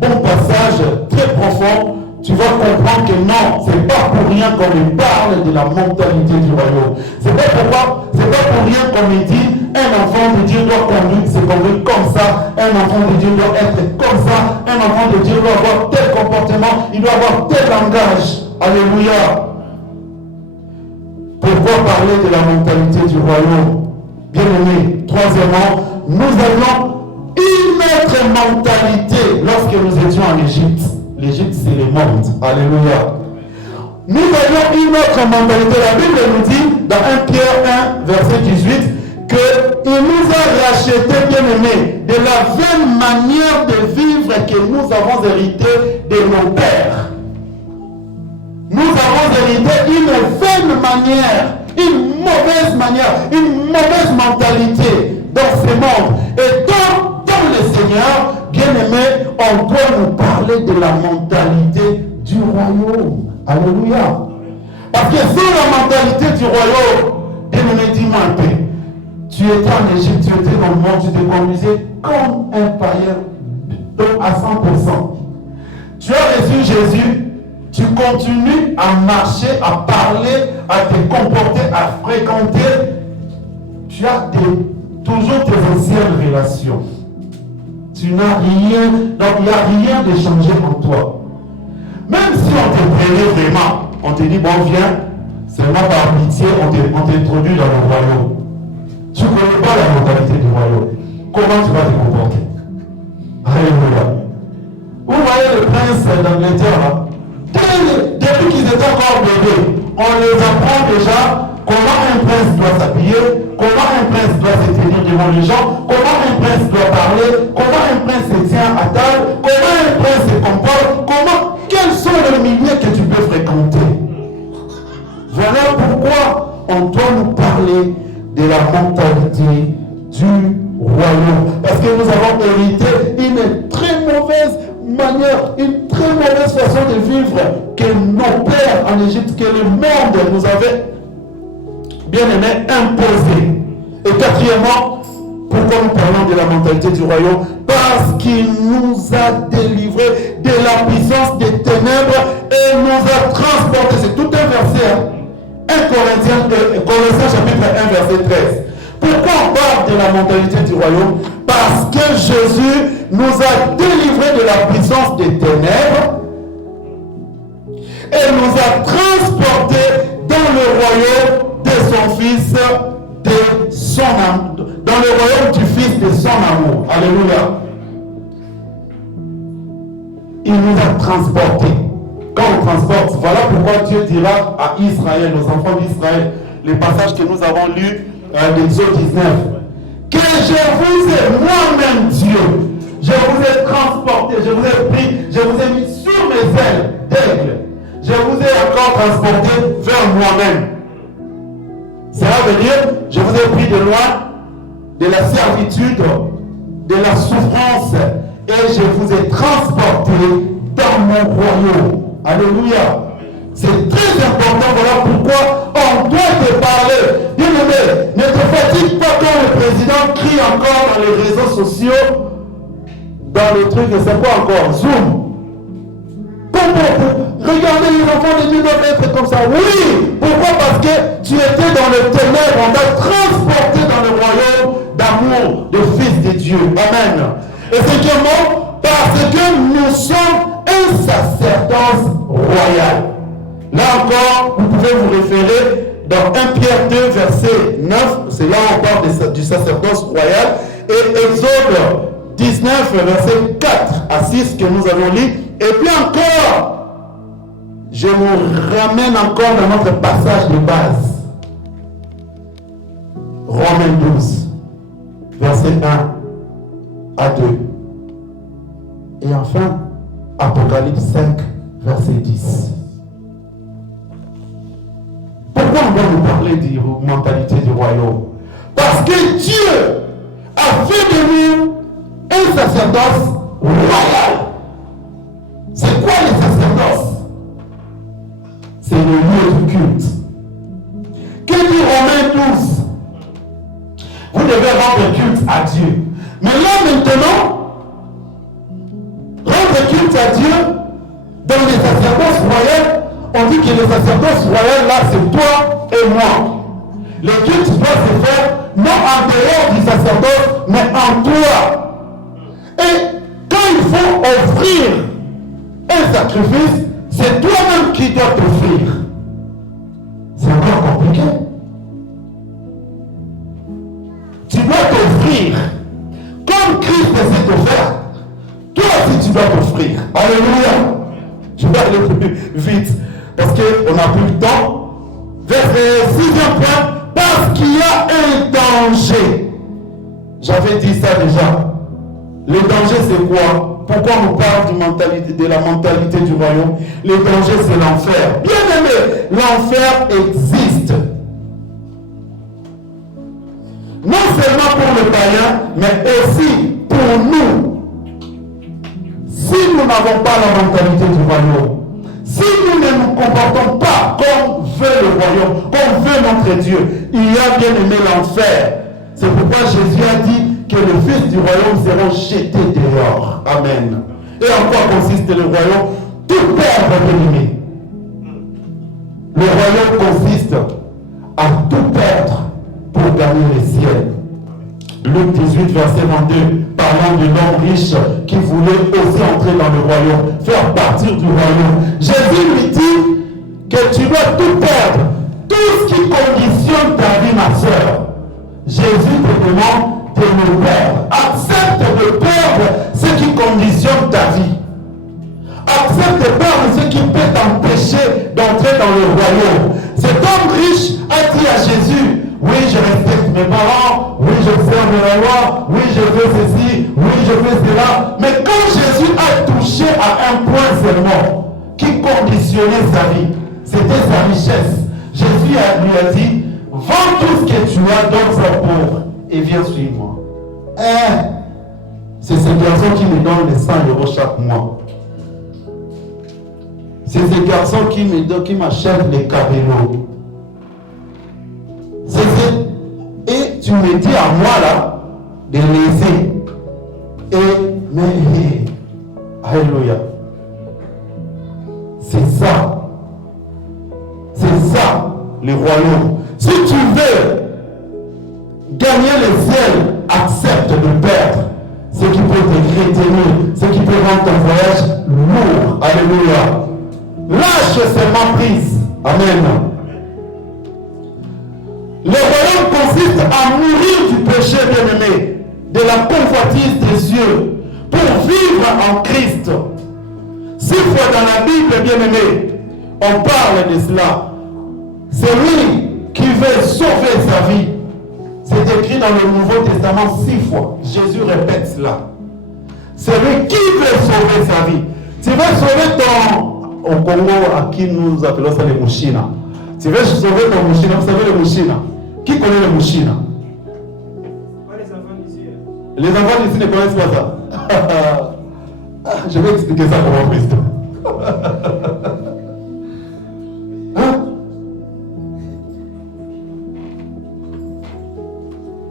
bons passages, très profonds. Tu vas comprendre que non, c'est pas pour rien qu'on me parle de la mentalité du royaume. C'est pas pour rien qu'on me dit un enfant de Dieu doit se conduire comme ça, un enfant de Dieu doit être comme ça, un enfant de Dieu doit avoir tel comportement, il doit avoir tel langage. Alléluia. Pourquoi parler de la mentalité du royaume? Bien aimé, troisièmement, nous allons une autre mentalité lorsque nous étions en Égypte. L'Égypte, c'est le monde. Alléluia. Nous avions une autre mentalité. La Bible nous dit dans 1 Pierre 1, verset 18, qu'il nous a rachetés, bien-aimés, de la vaine manière de vivre que nous avons hérité de nos pères. Nous avons hérité une vaine manière, une mauvaise mentalité dans ce monde. Et dans le Seigneur, bien-aimés, on doit nous parler de la mentalité du royaume. Alléluia. Parce que sur la mentalité du royaume, bien-aimé, dis-moi un peu. Tu étais en Égypte, tu étais dans le monde, tu te conduisais comme un païen, donc à 100%. Tu as reçu Jésus, tu continues à marcher, à parler, à te comporter, à fréquenter. Tu as toujours tes anciennes relations. Tu n'as rien, donc il n'y a rien de changé en toi. Même si on te prenait vraiment, on te dit, bon, viens, seulement par pitié, on t'introduit dans le royaume. Tu ne connais pas la mentalité du royaume. Comment tu vas te comporter? Alléluia. Vous voyez le prince d'Angleterre, depuis qu'ils étaient encore bébés, on les apprend déjà comment un prince doit s'habiller, comment un prince doit se tenir devant les gens, comment un prince doit parler, comment un prince se tient à table, comment un prince se comporte, quels sont les milieux que tu peux fréquenter. Voilà pourquoi on doit nous parler de la mentalité du royaume. Parce que nous avons hérité une très mauvaise manière, une très mauvaise façon de vivre que nos pères en Égypte, que le monde nous avait bien aimé imposé. Et quatrièmement, pourquoi nous parlons de la mentalité du royaume? Parce qu'il nous a délivrés de la puissance des ténèbres et nous a transportés. C'est tout un verset. 1 Corinthiens chapitre 1 verset 13. Pourquoi on parle de la mentalité du royaume? Parce que Jésus nous a délivrés de la puissance des ténèbres et nous a transportés dans le royaume de son Fils, de son amour, dans le royaume du Fils de son amour. Alléluia. Il nous a transportés. Quand on transporte, voilà pourquoi Dieu dira à Israël, aux enfants d'Israël, les passages que nous avons lus d'Exode 19, que je vous ai, moi-même Dieu, je vous ai transporté, je vous ai pris, je vous ai mis sur mes ailes d'aigle, je vous ai encore transporté vers moi-même. Cela veut dire, je vous ai pris de loin de la servitude, de la souffrance, et je vous ai transporté dans mon royaume. Alléluia. C'est très important, voilà pourquoi on doit te parler. Bien-aimé, ne te fatigue pas quand le président crie encore dans les réseaux sociaux, dans le truc, c'est quoi encore? Zoom. Regardez, les enfants de Dieu doivent être comme ça. Oui. Pourquoi? Parce que tu étais dans le ténèbre, on t'a transporté dans le royaume d'amour, de Fils de Dieu. Amen. Et cinquièmement, parce que nous sommes un sacerdoce royal. Là encore, vous pouvez vous référer dans 1 Pierre 2, verset 9. C'est là où on parle du sacerdoce royal. Et Exode 19, verset 4 à 6 que nous avons lu. Et puis encore, je vous ramène encore dans notre passage de base. Romains 12, verset 1 à 2. Et enfin, Apocalypse 5, verset 10. Pourquoi on doit nous parler de la mentalité du royaume? Parce que Dieu a fait de nous un sacerdoce royal. C'est quoi le sacerdoce? C'est le lieu du culte. Que dit Romains 12? Vous devez rendre culte à Dieu. Mais là maintenant, rendre culte à Dieu dans le sacerdoce royal, on dit que le sacerdoce royal là c'est toi et moi. Le culte doit se faire non en dehors du sacerdoce, mais en toi. Et quand il faut offrir un sacrifice, c'est toi-même qui dois t'offrir. C'est encore compliqué. Tu dois t'offrir. Comme Christ aller plus vite parce qu'on n'a plus le temps. Verset 6e point, parce qu'il y a un danger. J'avais dit ça déjà. Le danger, c'est quoi? Pourquoi on nous parle de la mentalité du royaume? Le danger, c'est l'enfer. Bien aimé, l'enfer existe. Non seulement pour le païen, mais aussi pour nous. Si nous n'avons pas la mentalité du royaume, si nous ne nous comportons pas comme veut le royaume, comme veut notre Dieu, il y a bien aimé l'enfer. C'est pourquoi Jésus a dit que les fils du royaume seront jetés dehors. Amen. Et en quoi consiste le royaume? Tout perdre, bien aimé. Le royaume consiste à tout perdre pour gagner le ciel. Luc 18, verset 22, parlant de l'homme riche qui voulait aussi entrer dans le royaume, faire partir du royaume. Jésus lui dit que tu dois tout perdre, tout ce qui conditionne ta vie, ma soeur. Jésus te demande de le perdre. Accepte de perdre ce qui conditionne ta vie. Accepte de perdre ce qui peut t'empêcher d'entrer dans le royaume. Cet homme riche a dit à Jésus, oui, je respecte mes parents, oui, je serve la loi, oui, je fais ceci, oui, je fais cela. Mais quand Jésus a touché à un point seulement qui conditionnait sa vie, c'était sa richesse. Jésus lui a dit, vends tout ce que tu as, donne ça aux pauvres et viens suivre-moi. C'est ce garçon qui me donne les 100 € chaque mois. C'est ce garçon qui m'achète les cabellos. Et tu me dis à moi là de laisser. Mais alléluia. C'est ça. C'est ça le royaume. Si tu veux gagner le ciel, accepte de perdre ce qui peut te retenir, ce qui peut rendre ton voyage lourd. Alléluia. Lâche seulement prise. Amen. Le royaume consiste à mourir du péché, bien-aimé, de la convoitise des yeux, pour vivre en Christ. 6 fois dans la Bible, bien-aimé, on parle de cela. C'est lui qui veut sauver sa vie. C'est écrit dans le Nouveau Testament 6 fois. Jésus répète cela. C'est lui qui veut sauver sa vie. Tu veux sauver ton... Au Congo, à qui nous appelons ça les mouchina. Tu veux sauver ton mouchina, vous savez les mouchina. Qui connaît les mouchina? Pas les enfants d'ici. Les enfants d'ici ne connaissent pas ça. Je vais expliquer ça comment Christ.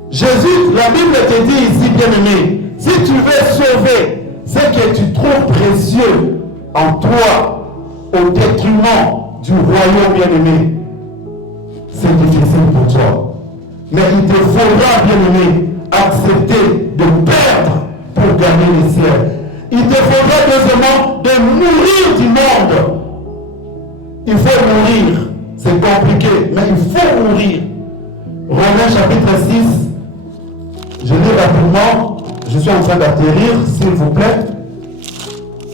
Jésus, la Bible te dit ici, bien-aimé, si tu veux sauver ce que tu trouves précieux en toi, au détriment du royaume, bien-aimé, c'est difficile pour toi. Mais il te faudra, bien-aimé, accepter de perdre pour gagner le ciel. Il te faudra deuxièmement de mourir du monde. Il faut mourir. C'est compliqué, mais il faut mourir. Romains chapitre 6. Je lis rapidement. Je suis en train d'atterrir, s'il vous plaît.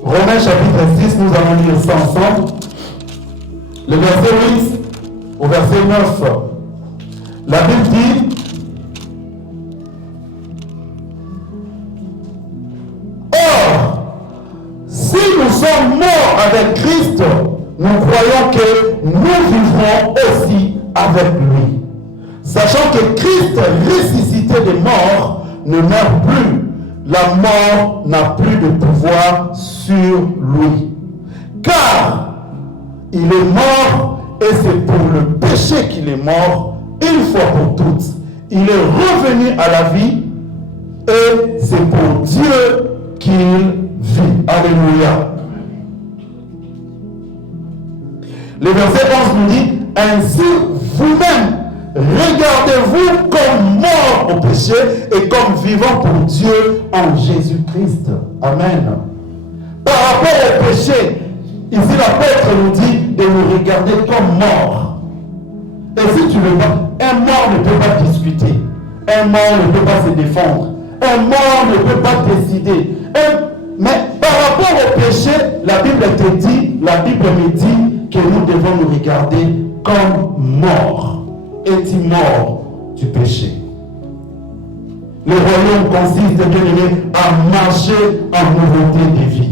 Romains chapitre 6, nous allons lire ça ensemble. Le verset 8 au verset 9. La Bible dit, or, si nous sommes morts avec Christ, nous croyons que nous vivrons aussi avec lui. Sachant que Christ ressuscité des morts ne meurt plus, la mort n'a plus de pouvoir sur lui. Car il est mort et c'est pour le péché qu'il est mort une fois pour toutes. Il est revenu à la vie et c'est pour Dieu qu'il vit. Alléluia. Le verset 11 nous dit, ainsi vous-même regardez-vous comme mort au péché et comme vivant pour Dieu en Jésus-Christ. Amen. Par rapport au péché, ici l'apôtre nous dit de nous regarder comme morts. Et si tu veux pas, un mort ne peut pas discuter. Un mort ne peut pas se défendre. Un mort ne peut pas décider. Mais par rapport au péché, la Bible te dit la Bible me dit que nous devons nous regarder comme morts. Es-tu mort du péché? Le royaume consiste, bien aimé, à marcher en nouveauté de vie.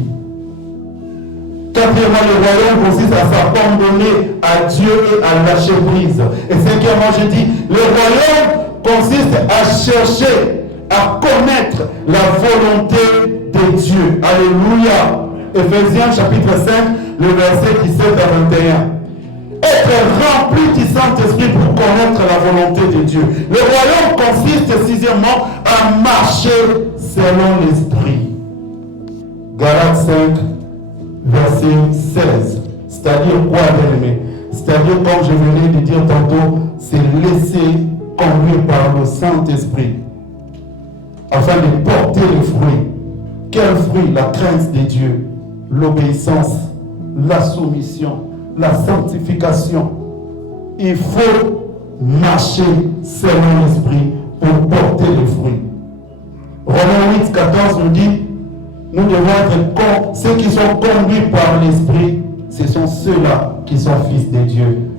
Quatrièmement, le royaume consiste à s'abandonner à Dieu et à lâcher prise. Et cinquièmement, je dis, le royaume consiste à chercher, à connaître la volonté de Dieu. Alléluia. Éphésiens chapitre 5, le verset 17 à 21. Être rempli du Saint-Esprit pour connaître la volonté de Dieu. Le royaume consiste sixièmement à marcher selon l'Esprit. Galates 5, verset 16. C'est-à-dire quoi, bien-aimé? C'est-à-dire, comme je venais de dire tantôt, c'est laisser conduire par le Saint-Esprit afin de porter le fruit. Quel fruit? La crainte de Dieu, l'obéissance, la soumission, la sanctification. Il faut marcher selon l'Esprit pour porter le fruit. Romains 8, 14 nous dit, nous devons être ceux qui sont conduits par l'Esprit, ce sont ceux-là qui sont fils de Dieu.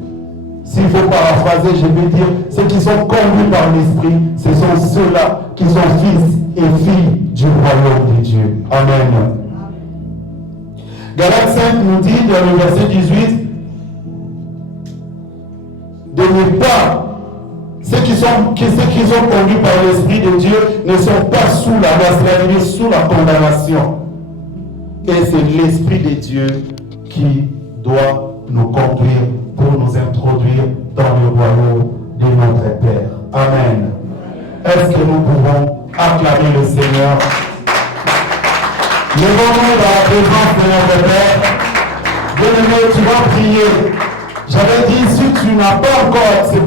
S'il faut paraphraser, je vais dire, ceux qui sont conduits par l'Esprit, ce sont ceux-là qui sont fils et filles du royaume de Dieu. Amen. Galates 5 nous dit, dans le verset 18, de ne pas, ceux qui sont conduits par l'Esprit de Dieu ne sont pas sous la loi, c'est-à-dire sous la condamnation. Et c'est l'Esprit de Dieu qui doit nous conduire pour nous introduire dans le royaume de notre Père. Amen. Est-ce que nous pouvons acclamer le Seigneur? Levons-nous dans la présence de notre Père. Bien-aimé, tu vas prier. J'avais dit, si tu n'as pas encore accepté